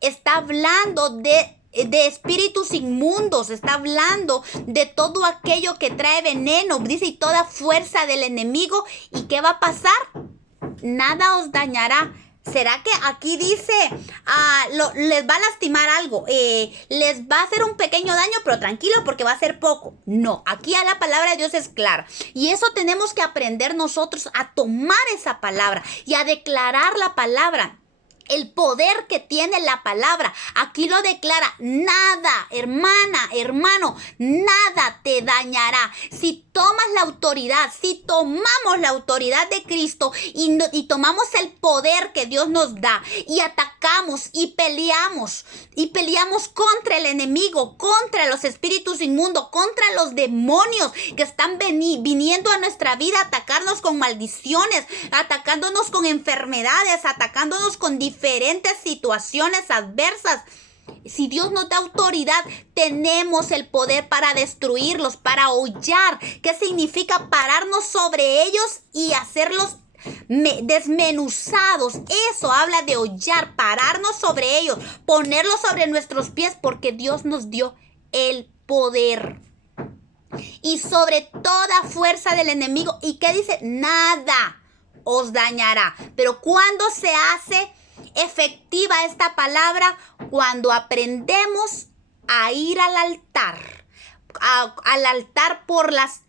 está hablando de espíritus inmundos, está hablando de todo aquello que trae veneno, dice, y toda fuerza del enemigo. ¿Y qué va a pasar? Nada os dañará. ¿Será que aquí dice les va a lastimar algo? Les va a hacer un pequeño daño, pero tranquilo, porque va a ser poco. No, aquí a la palabra de Dios es clara. Y eso tenemos que aprender nosotros, a tomar esa palabra y a declarar la palabra. El poder que tiene la palabra. Aquí lo declara. Nada, hermana, hermano, nada te dañará. Si tomas la autoridad, si tomamos la autoridad de Cristo y tomamos el poder que Dios nos da y atacamos y peleamos contra el enemigo, contra los espíritus inmundos, contra los demonios que están viniendo a nuestra vida a atacarnos con maldiciones, atacándonos con enfermedades, atacándonos con diferentes situaciones adversas. Si Dios nos da autoridad, tenemos el poder para destruirlos, para hollar. ¿Qué significa? Pararnos sobre ellos y hacerlos desmenuzados. Eso habla de hollar, pararnos sobre ellos, ponerlos sobre nuestros pies, porque Dios nos dio el poder. Y sobre toda fuerza del enemigo. ¿Y qué dice? Nada os dañará. Pero ¿cuándo se hace efectiva esta palabra? Cuando aprendemos a ir al altar. Al altar por las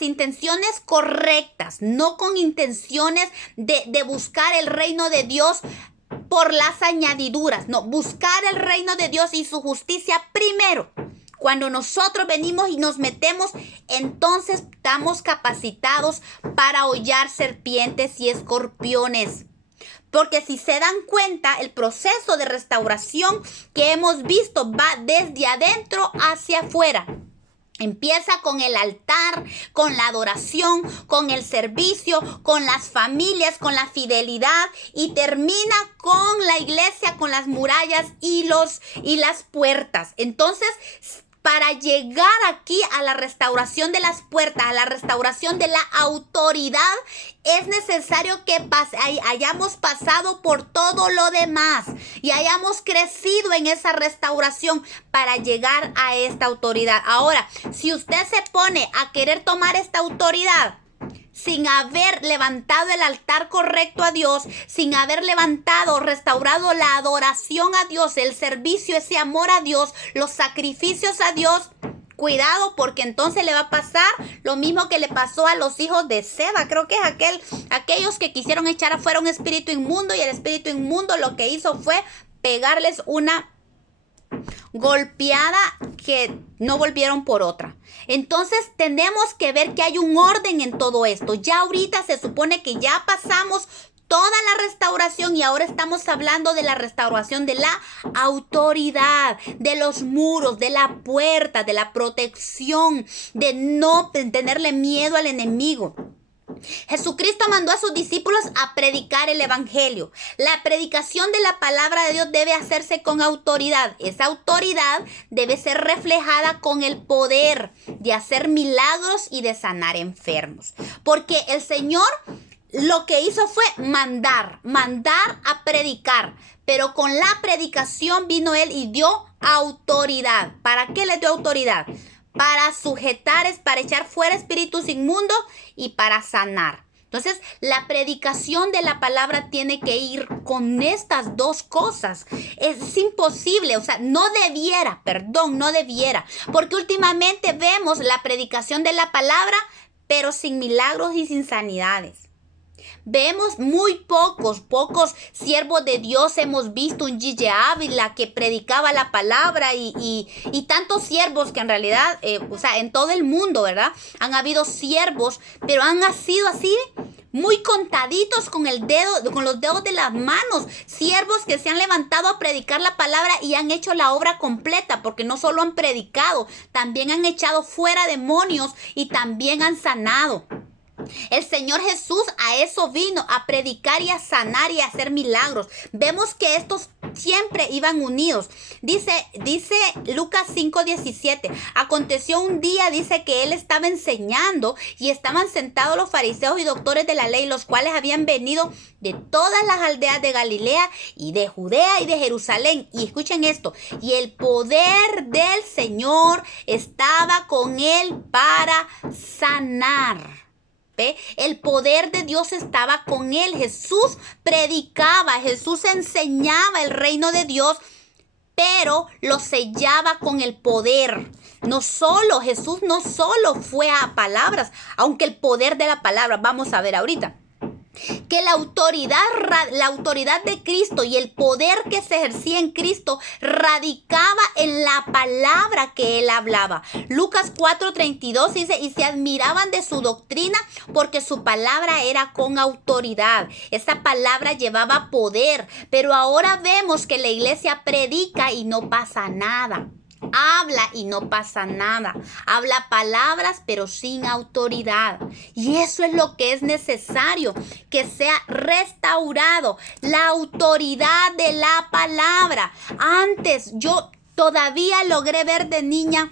intenciones correctas, no con intenciones de buscar el reino de Dios por las añadiduras. No, buscar el reino de Dios y su justicia primero. Cuando nosotros venimos y nos metemos, entonces estamos capacitados para hollar serpientes y escorpiones. Porque si se dan cuenta, el proceso de restauración que hemos visto va desde adentro hacia afuera. Empieza con el altar, con la adoración, con el servicio, con las familias, con la fidelidad y termina con la iglesia, con las murallas y las puertas. Entonces, para llegar aquí a la restauración de las puertas, a la restauración de la autoridad, es necesario que hayamos pasado por todo lo demás y hayamos crecido en esa restauración para llegar a esta autoridad. Ahora, si usted se pone a querer tomar esta autoridad sin haber levantado el altar correcto a Dios, sin haber levantado, restaurado la adoración a Dios, el servicio, ese amor a Dios, los sacrificios a Dios, cuidado, porque entonces le va a pasar lo mismo que le pasó a los hijos de Seba. Creo que es aquellos que quisieron echar afuera un espíritu inmundo, y el espíritu inmundo lo que hizo fue pegarles una golpeada que no volvieron por otra. Entonces tenemos que ver que hay un orden en todo esto. Ya ahorita se supone que ya pasamos toda la restauración y ahora estamos hablando de la restauración de la autoridad, de los muros, de la puerta, de la protección, de no tenerle miedo al enemigo. Jesucristo mandó a sus discípulos a predicar el evangelio. La predicación de la palabra de Dios debe hacerse con autoridad. Esa autoridad debe ser reflejada con el poder de hacer milagros y de sanar enfermos. Porque el Señor lo que hizo fue mandar a predicar. Pero con la predicación vino Él y dio autoridad. ¿Para qué le dio autoridad? Para sujetar, para echar fuera espíritus inmundos y para sanar. Entonces, la predicación de la palabra tiene que ir con estas dos cosas. Es imposible, no debiera, porque últimamente vemos la predicación de la palabra, pero sin milagros y sin sanidades. Vemos muy pocos siervos de Dios. Hemos visto un Gille Ávila que predicaba la palabra y tantos siervos que en realidad, en todo el mundo, ¿verdad? Han habido siervos, pero han sido así, muy contaditos con los dedos de las manos. Siervos que se han levantado a predicar la palabra y han hecho la obra completa, porque no solo han predicado, también han echado fuera demonios y también han sanado. El Señor Jesús a eso vino, a predicar y a sanar y a hacer milagros. Vemos que estos siempre iban unidos. Dice Lucas 5:17. Aconteció un día, dice, que él estaba enseñando y estaban sentados los fariseos y doctores de la ley, los cuales habían venido de todas las aldeas de Galilea y de Judea y de Jerusalén. Y escuchen esto. Y el poder del Señor estaba con él para sanar. ¿Ve? El poder de Dios estaba con él. Jesús predicaba, Jesús enseñaba el reino de Dios, pero lo sellaba con el poder. Jesús no solo fue a palabras, aunque el poder de la palabra, vamos a ver ahorita, que la autoridad de Cristo y el poder que se ejercía en Cristo radicaba en la palabra que él hablaba. Lucas 4:32 dice, y se admiraban de su doctrina porque su palabra era con autoridad. Esa palabra llevaba poder, pero ahora vemos que la iglesia predica y no pasa nada. Habla y no pasa nada. Habla palabras pero sin autoridad. Y eso es lo que es necesario, que sea restaurado. La autoridad de la palabra. Antes yo todavía logré ver de niña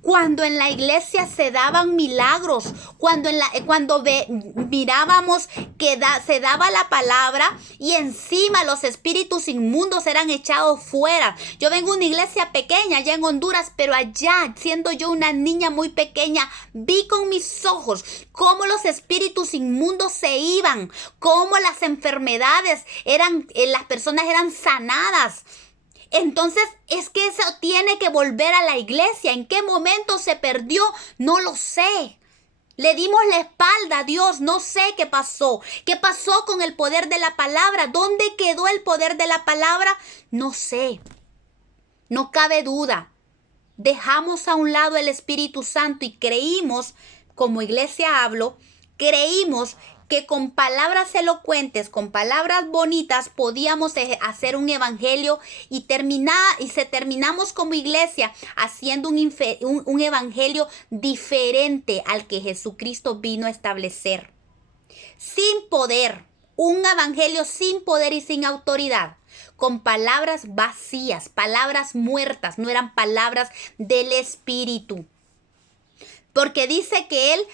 cuando en la iglesia se daban milagros, cuando mirábamos que se daba la palabra y encima los espíritus inmundos eran echados fuera. Yo vengo de una iglesia pequeña allá en Honduras, pero allá, siendo yo una niña muy pequeña, vi con mis ojos cómo los espíritus inmundos se iban, cómo las enfermedades las personas eran sanadas. Entonces, es que eso tiene que volver a la iglesia. ¿En qué momento se perdió? No lo sé. Le dimos la espalda a Dios. No sé qué pasó. ¿Qué pasó con el poder de la palabra? ¿Dónde quedó el poder de la palabra? No sé. No cabe duda. Dejamos a un lado el Espíritu Santo y creímos, como iglesia hablo, creímos que con palabras elocuentes, con palabras bonitas, podíamos hacer un evangelio y terminamos como iglesia haciendo un evangelio diferente al que Jesucristo vino a establecer. Sin poder, un evangelio sin poder y sin autoridad, con palabras vacías, palabras muertas, no eran palabras del Espíritu. Porque dice que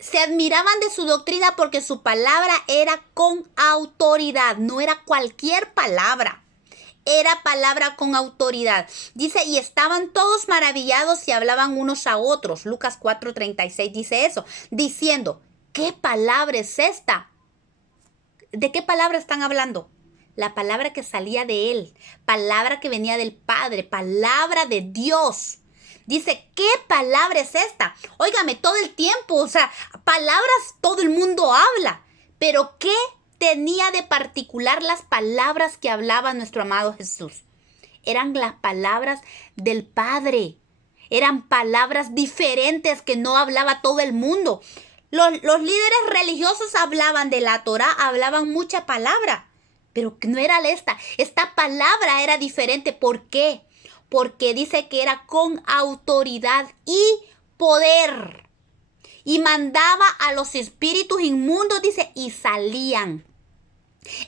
se admiraban de su doctrina porque su palabra era con autoridad, no era cualquier palabra. Era palabra con autoridad. Dice, y estaban todos maravillados y hablaban unos a otros. Lucas 4:36 dice eso, diciendo, ¿qué palabra es esta? ¿De qué palabra están hablando? La palabra que salía de él, palabra que venía del Padre, palabra de Dios. Dice, ¿qué palabra es esta? Óigame, todo el tiempo, o sea, palabras todo el mundo habla. Pero ¿qué tenía de particular las palabras que hablaba nuestro amado Jesús? Eran las palabras del Padre. Eran palabras diferentes que no hablaba todo el mundo. Los líderes religiosos hablaban de la Torá, hablaban mucha palabra, pero no era esta. Esta palabra era diferente. ¿Por qué? Porque dice que era con autoridad y poder. Y mandaba a los espíritus inmundos, dice, y salían.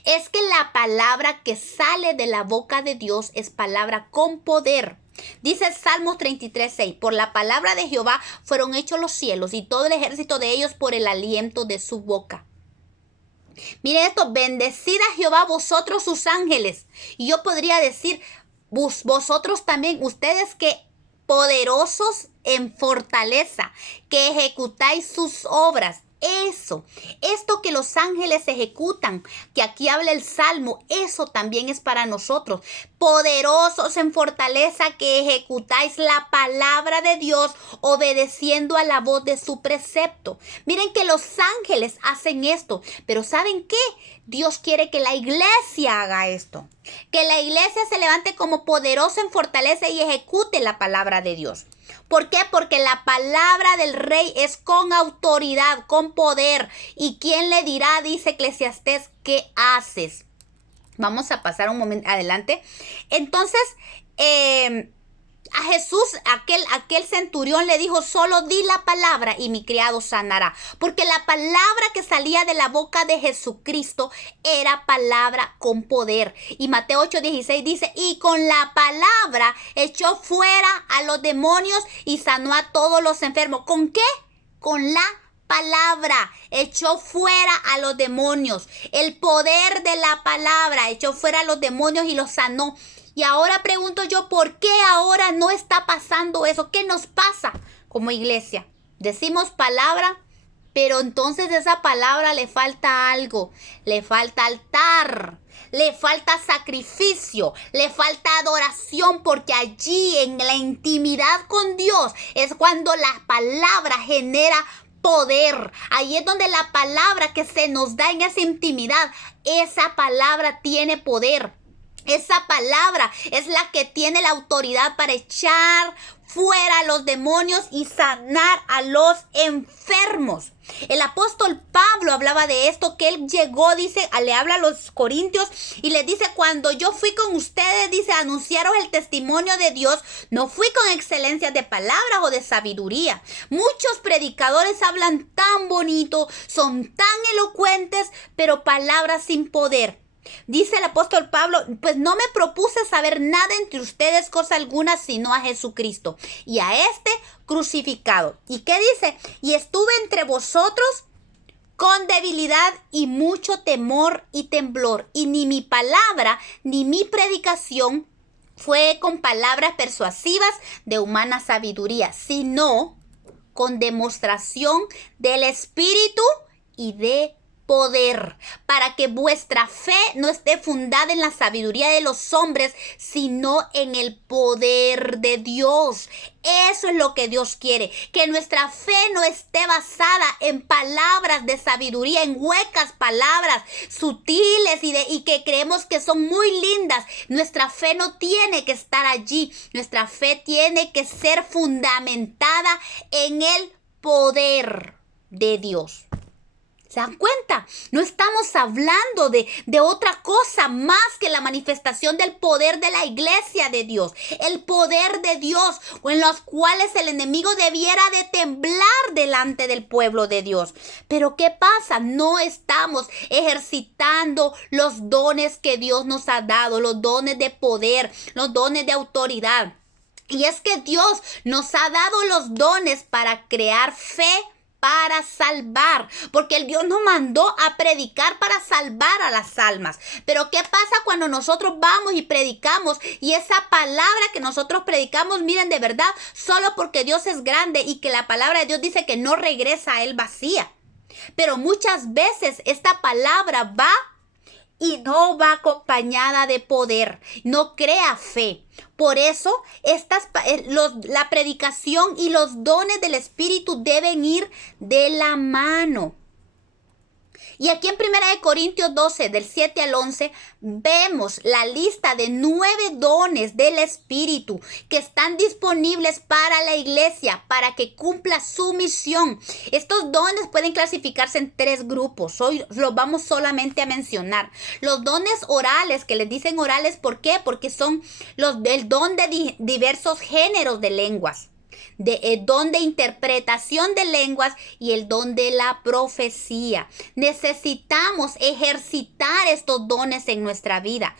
Es que la palabra que sale de la boca de Dios es palabra con poder. Dice Salmos 33:6, por la palabra de Jehová fueron hechos los cielos y todo el ejército de ellos por el aliento de su boca. Miren esto, bendecid a Jehová vosotros sus ángeles. Y yo podría decir, vosotros también, ustedes que poderosos en fortaleza, que ejecutáis sus obras. Esto que los ángeles ejecutan, que aquí habla el Salmo, eso también es para nosotros. Poderosos en fortaleza, que ejecutáis la palabra de Dios, obedeciendo a la voz de su precepto. Miren que los ángeles hacen esto, pero ¿saben qué? Dios quiere que la iglesia haga esto. Que la iglesia se levante como poderosa en fortaleza y ejecute la palabra de Dios. ¿Por qué? Porque la palabra del rey es con autoridad, con poder. ¿Y quién le dirá, dice Eclesiastés, qué haces? Vamos a pasar un momento adelante. Entonces, a Jesús, aquel centurión le dijo, solo di la palabra y mi criado sanará. Porque la palabra que salía de la boca de Jesucristo era palabra con poder. Y Mateo 8:16 dice, y con la palabra echó fuera a los demonios y sanó a todos los enfermos. ¿Con qué? Con la palabra echó fuera a los demonios. El poder de la palabra echó fuera a los demonios y los sanó. Y ahora pregunto yo, ¿por qué ahora no está pasando eso? ¿Qué nos pasa como iglesia? Decimos palabra, pero entonces a esa palabra le falta algo. Le falta altar, le falta sacrificio, le falta adoración, porque allí en la intimidad con Dios es cuando la palabra genera poder. Ahí es donde la palabra que se nos da en esa intimidad, esa palabra tiene poder. Esa palabra es la que tiene la autoridad para echar fuera a los demonios y sanar a los enfermos. El apóstol Pablo hablaba de esto, que él llegó, dice, le habla a los corintios y les dice, cuando yo fui con ustedes, dice, anunciaron el testimonio de Dios, no fui con excelencia de palabras o de sabiduría. Muchos predicadores hablan tan bonito, son tan elocuentes, pero palabras sin poder. Dice el apóstol Pablo, pues no me propuse saber nada entre ustedes, cosa alguna, sino a Jesucristo y a este crucificado. ¿Y qué dice? Y estuve entre vosotros con debilidad y mucho temor y temblor. Y ni mi palabra ni mi predicación fue con palabras persuasivas de humana sabiduría, sino con demostración del Espíritu y de poder, para que vuestra fe no esté fundada en la sabiduría de los hombres, sino en el poder de Dios. Eso es lo que Dios quiere, que nuestra fe no esté basada en palabras de sabiduría, en huecas palabras sutiles y que creemos que son muy lindas. Nuestra fe no tiene que estar allí. Nuestra fe tiene que ser fundamentada en el poder de Dios. ¿Se dan cuenta? No estamos hablando de otra cosa más que la manifestación del poder de la iglesia de Dios. El poder de Dios, en los cuales el enemigo debiera de temblar delante del pueblo de Dios. Pero ¿qué pasa? No estamos ejercitando los dones que Dios nos ha dado, los dones de poder, los dones de autoridad. Y es que Dios nos ha dado los dones para crear fe, para salvar, porque el Dios nos mandó a predicar para salvar a las almas. Pero ¿qué pasa cuando nosotros vamos y predicamos y esa palabra que nosotros predicamos, miren, de verdad, solo porque Dios es grande y que la palabra de Dios dice que no regresa a él vacía? Pero muchas veces esta palabra va y no va acompañada de poder, no crea fe. Por eso la predicación y los dones del Espíritu deben ir de la mano. Y aquí en 1 Corintios 12, del 7 al 11, vemos la lista de 9 dones del Espíritu que están disponibles para la iglesia, para que cumpla su misión. Estos dones pueden clasificarse en 3 grupos. Hoy los vamos solamente a mencionar. Los dones orales, que les dicen orales, ¿por qué? Porque son el don de diversos géneros de lenguas. El don de interpretación de lenguas y el don de la profecía. Necesitamos ejercitar estos dones en nuestra vida.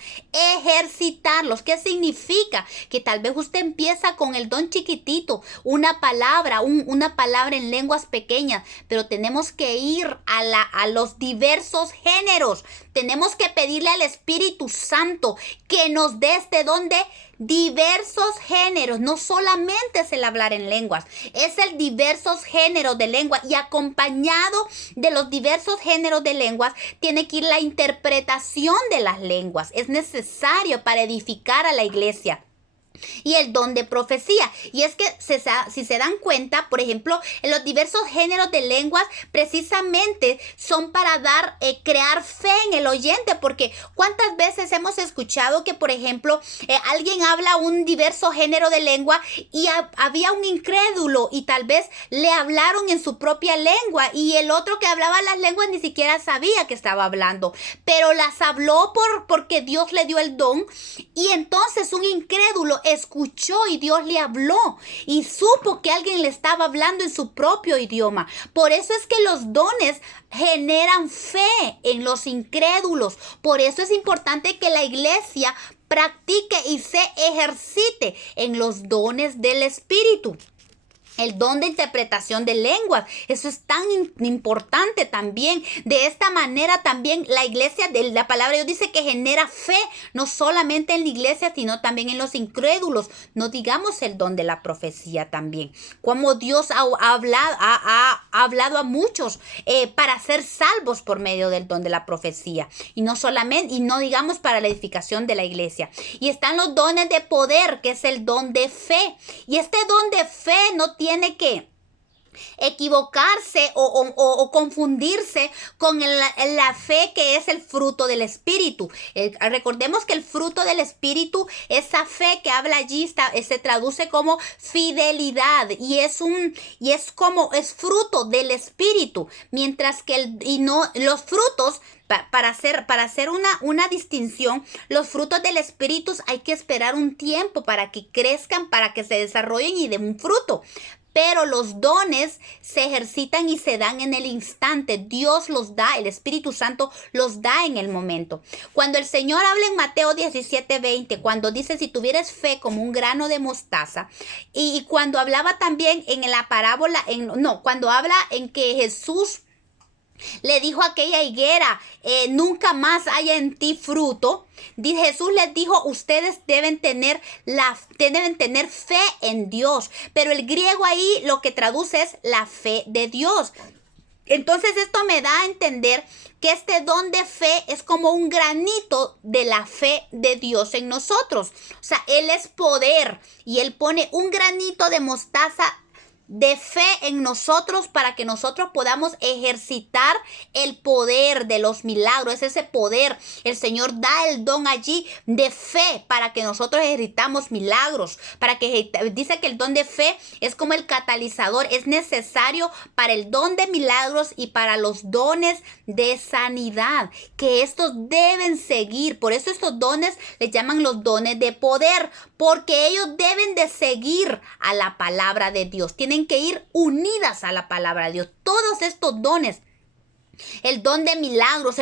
Ejercitarlos. ¿Qué significa? Que tal vez usted empieza con el don chiquitito, una palabra en lenguas pequeñas, pero tenemos que ir a los diversos géneros. Tenemos que pedirle al Espíritu Santo que nos dé este don de diversos géneros. No solamente es el hablar en lenguas, es el diversos géneros de lengua, y acompañado de los diversos géneros de lenguas tiene que ir la interpretación de las lenguas. Es necesario para edificar a la iglesia. Y el don de profecía. Y es que si se dan cuenta, por ejemplo, en los diversos géneros de lenguas precisamente son para crear fe en el oyente. Porque ¿cuántas veces hemos escuchado que, por ejemplo, alguien habla un diverso género de lengua y había un incrédulo y tal vez le hablaron en su propia lengua y el otro que hablaba las lenguas ni siquiera sabía que estaba hablando, pero las habló porque Dios le dio el don, y entonces un incrédulo escuchó y Dios le habló y supo que alguien le estaba hablando en su propio idioma. Por eso es que los dones generan fe en los incrédulos. Por eso es importante que la iglesia practique y se ejercite en los dones del Espíritu. El don de interpretación de lenguas, eso es tan importante también. De esta manera también la iglesia, de la palabra de Dios dice que genera fe, no solamente en la iglesia, sino también en los incrédulos. No digamos el don de la profecía también. Como Dios ha hablado a muchos para ser salvos por medio del don de la profecía. Y no digamos para la edificación de la iglesia. Y están los dones de poder, que es el don de fe. Y este don de fe no tiene que equivocarse o confundirse con la fe que es el fruto del Espíritu. Recordemos que el fruto del Espíritu, esa fe que habla allí, se traduce como fidelidad y es fruto del Espíritu, mientras que los frutos, para hacer una distinción, los frutos del Espíritu hay que esperar un tiempo para que crezcan, para que se desarrollen y den un fruto. Pero los dones se ejercitan y se dan en el instante. Dios los da, el Espíritu Santo los da en el momento. Cuando el Señor habla en Mateo 17:20, cuando dice si tuvieres fe como un grano de mostaza, y cuando hablaba también en la parábola, cuando habla en que Jesús le dijo a aquella higuera, nunca más haya en ti fruto. Jesús les dijo, ustedes deben tener fe en Dios. Pero el griego ahí lo que traduce es la fe de Dios. Entonces esto me da a entender que este don de fe es como un granito de la fe de Dios en nosotros. O sea, Él es poder y Él pone un granito de mostaza de fe en nosotros para que nosotros podamos ejercitar el poder de los milagros. Es ese poder. El Señor da el don allí de fe para que nosotros ejercitamos milagros. Dice que el don de fe es como el catalizador. Es necesario para el don de milagros y para los dones de sanidad. Que estos deben seguir. Por eso estos dones les llaman los dones de poder. Porque ellos deben de seguir a la palabra de Dios. Tienen que ir unidas a la palabra de Dios. Todos estos dones. El don de milagros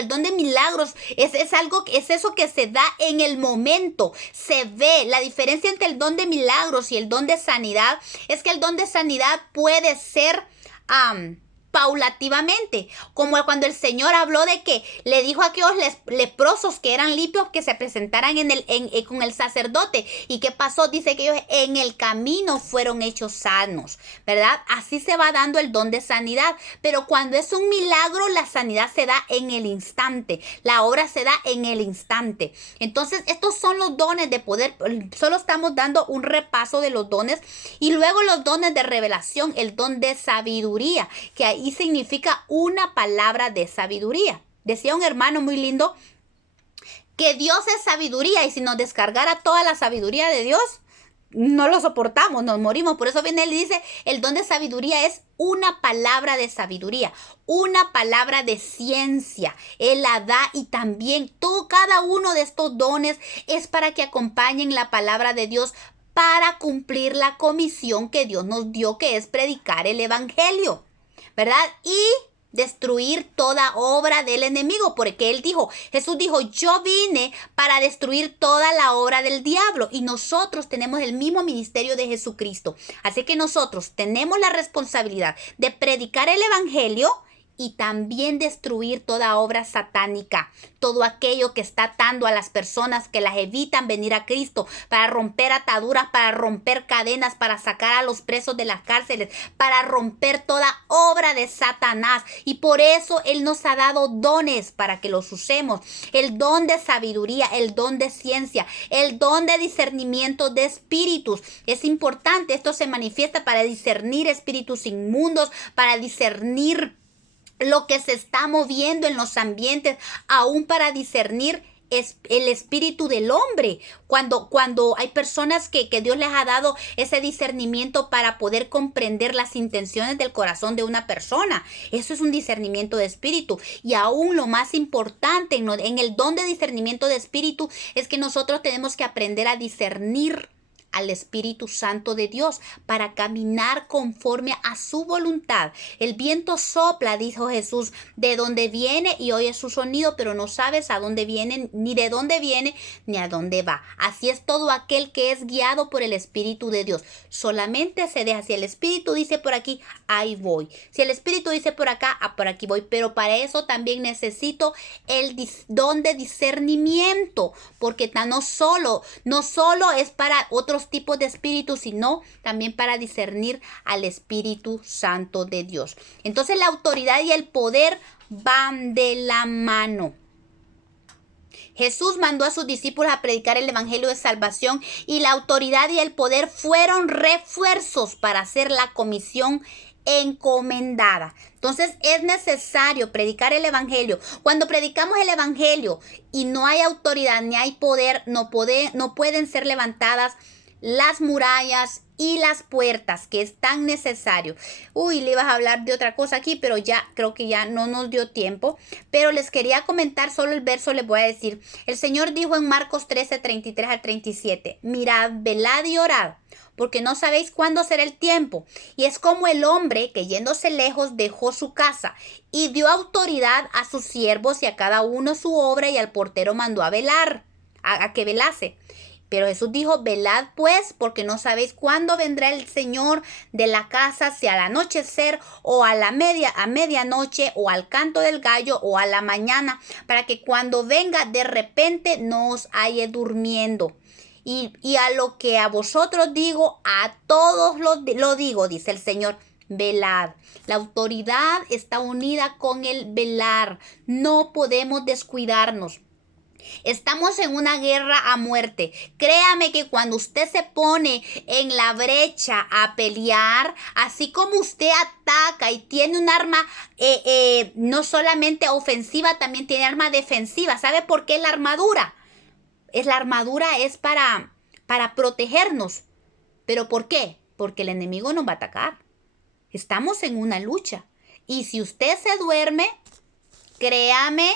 es algo, es eso que se da en el momento. Se ve la diferencia entre el don de milagros y el don de sanidad. Es que el don de sanidad puede ser paulativamente, como cuando el Señor habló de que le dijo a aquellos leprosos que eran limpios que se presentaran con el sacerdote. ¿Y qué pasó? Dice que ellos en el camino fueron hechos sanos, ¿verdad? Así se va dando el don de sanidad, pero cuando es un milagro, la sanidad se da en el instante, la obra se da en el instante. Entonces, estos son los dones de poder. Solo estamos dando un repaso de los dones, y luego los dones de revelación, el don de sabiduría, que ahí significa una palabra de sabiduría. Decía un hermano muy lindo que Dios es sabiduría, y si nos descargara toda la sabiduría de Dios, no lo soportamos, nos morimos. Por eso viene él y dice, el don de sabiduría es una palabra de sabiduría, una palabra de ciencia. Él la da, y también cada uno de estos dones es para que acompañen la palabra de Dios para cumplir la comisión que Dios nos dio, que es predicar el evangelio, ¿verdad? Y destruir toda obra del enemigo, porque Jesús dijo, yo vine para destruir toda la obra del diablo, y nosotros tenemos el mismo ministerio de Jesucristo. Así que nosotros tenemos la responsabilidad de predicar el evangelio y también destruir toda obra satánica, todo aquello que está atando a las personas, que las evitan venir a Cristo, para romper ataduras, para romper cadenas, para sacar a los presos de las cárceles, para romper toda obra de Satanás. Y por eso Él nos ha dado dones para que los usemos. El don de sabiduría, el don de ciencia, el don de discernimiento de espíritus. Es importante, esto se manifiesta para discernir espíritus inmundos, para discernir lo que se está moviendo en los ambientes, aún para discernir el espíritu del hombre. Cuando hay personas que Dios les ha dado ese discernimiento para poder comprender las intenciones del corazón de una persona. Eso es un discernimiento de espíritu. Y aún lo más importante en el don de discernimiento de espíritu es que nosotros tenemos que aprender a discernir al Espíritu Santo de Dios para caminar conforme a su voluntad. El viento sopla, dijo Jesús, de donde viene y oyes su sonido, pero no sabes a dónde viene, ni de dónde viene, ni a dónde va. Así es todo aquel que es guiado por el Espíritu de Dios. Solamente se deja. Si el Espíritu dice por aquí, ahí voy. Si el Espíritu dice por acá, por aquí voy. Pero para eso también necesito el don de discernimiento, porque no solo es para otros tipos de espíritus, sino también para discernir al Espíritu Santo de Dios. Entonces la autoridad y el poder van de la mano. Jesús mandó a sus discípulos a predicar el evangelio de salvación, y la autoridad y el poder fueron refuerzos para hacer la comisión encomendada. Entonces es necesario predicar el evangelio. Cuando predicamos el evangelio y no hay autoridad ni hay poder, no pueden ser levantadas las murallas y las puertas, que es tan necesario. Le ibas a hablar de otra cosa aquí, pero ya creo que ya no nos dio tiempo. Pero les quería comentar solo el verso, les voy a decir. El Señor dijo en Marcos 13, 33 al 37, mirad, velad y orad, porque no sabéis cuándo será el tiempo. Y es como el hombre que yéndose lejos dejó su casa y dio autoridad a sus siervos y a cada uno su obra, y al portero mandó a velar, a que velase. Pero Jesús dijo, velad pues, porque no sabéis cuándo vendrá el Señor de la casa, si al anochecer o a medianoche, o al canto del gallo o a la mañana, para que cuando venga de repente no os halle durmiendo. Y a lo que a vosotros digo, a todos lo digo, dice el Señor, velad. La autoridad está unida con el velar. No podemos descuidarnos. Estamos en una guerra a muerte. Créame que cuando usted se pone en la brecha a pelear, así como usted ataca y tiene un arma no solamente ofensiva, también tiene arma defensiva. ¿Sabe por qué la armadura? La armadura es para protegernos. ¿Pero por qué? Porque el enemigo nos va a atacar. Estamos en una lucha. Y si usted se duerme, créame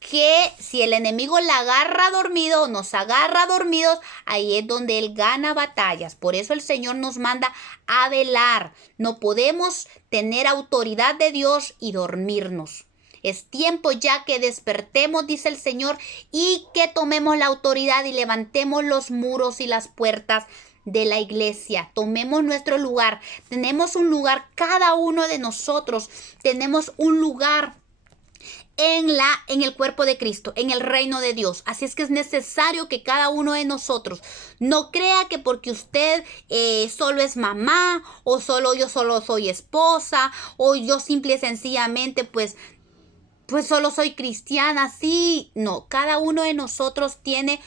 que si el enemigo la agarra dormido, nos agarra dormidos, ahí es donde él gana batallas. Por eso el Señor nos manda a velar. No podemos tener autoridad de Dios y dormirnos. Es tiempo ya que despertemos, dice el Señor, y que tomemos la autoridad y levantemos los muros y las puertas de la iglesia. Tomemos nuestro lugar. Tenemos un lugar, cada uno de nosotros tenemos un lugar en el cuerpo de Cristo, en el reino de Dios. Así es que es necesario que cada uno de nosotros no crea que porque usted solo es mamá, o yo solo soy esposa, o yo simple y sencillamente pues solo soy cristiana. Sí, no, cada uno de nosotros tiene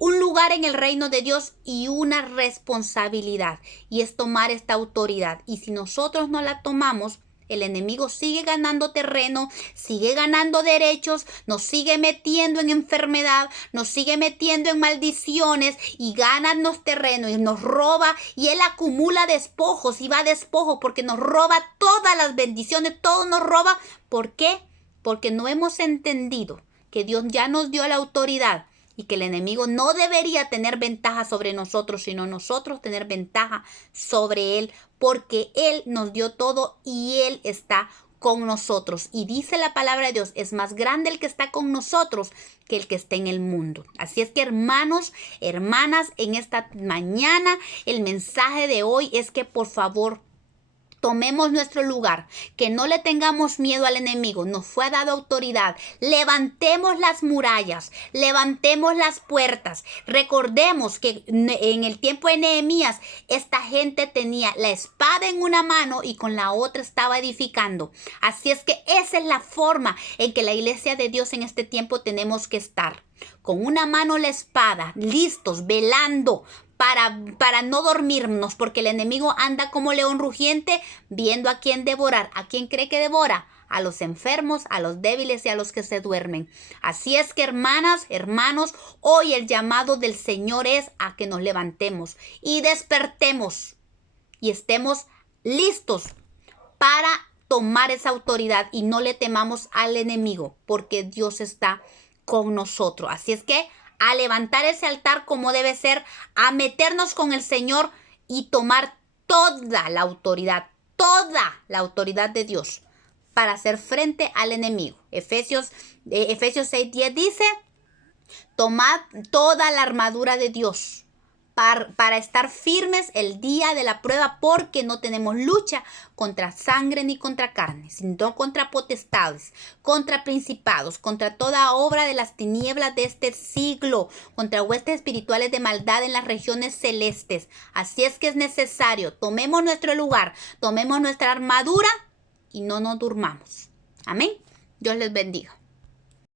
un lugar en el reino de Dios y una responsabilidad, y es tomar esta autoridad. Y si nosotros no la tomamos, el enemigo sigue ganando terreno, sigue ganando derechos, nos sigue metiendo en enfermedad, nos sigue metiendo en maldiciones y gana los terrenos y nos roba, y él acumula despojos y va a despojo porque nos roba todas las bendiciones, todo nos roba. ¿Por qué? Porque no hemos entendido que Dios ya nos dio la autoridad y que el enemigo no debería tener ventaja sobre nosotros, sino nosotros tener ventaja sobre él, porque él nos dio todo y él está con nosotros. Y dice la palabra de Dios, es más grande el que está con nosotros que el que está en el mundo. Así es que, hermanos, hermanas, en esta mañana el mensaje de hoy es que por favor tomemos nuestro lugar, que no le tengamos miedo al enemigo, nos fue dado autoridad. Levantemos las murallas, levantemos las puertas. Recordemos que en el tiempo de Nehemías, esta gente tenía la espada en una mano y con la otra estaba edificando. Así es que esa es la forma en que la iglesia de Dios en este tiempo tenemos que estar. Con una mano la espada, listos, velando, para no dormirnos, porque el enemigo anda como león rugiente viendo a quién devorar. ¿A quién cree que devora? A los enfermos, a los débiles y a los que se duermen. Así es que, hermanas, hermanos, hoy el llamado del Señor es a que nos levantemos y despertemos y estemos listos para tomar esa autoridad y no le temamos al enemigo, porque Dios está con nosotros. Así es que a levantar ese altar como debe ser, a meternos con el Señor y tomar toda la autoridad de Dios para hacer frente al enemigo. Efesios 6:10 dice, tomad toda la armadura de Dios para estar firmes el día de la prueba, porque no tenemos lucha contra sangre ni contra carne, sino contra potestades, contra principados, contra toda obra de las tinieblas de este siglo, contra huestes espirituales de maldad en las regiones celestes. Así es que es necesario, tomemos nuestro lugar, tomemos nuestra armadura y no nos durmamos. Amén. Dios les bendiga.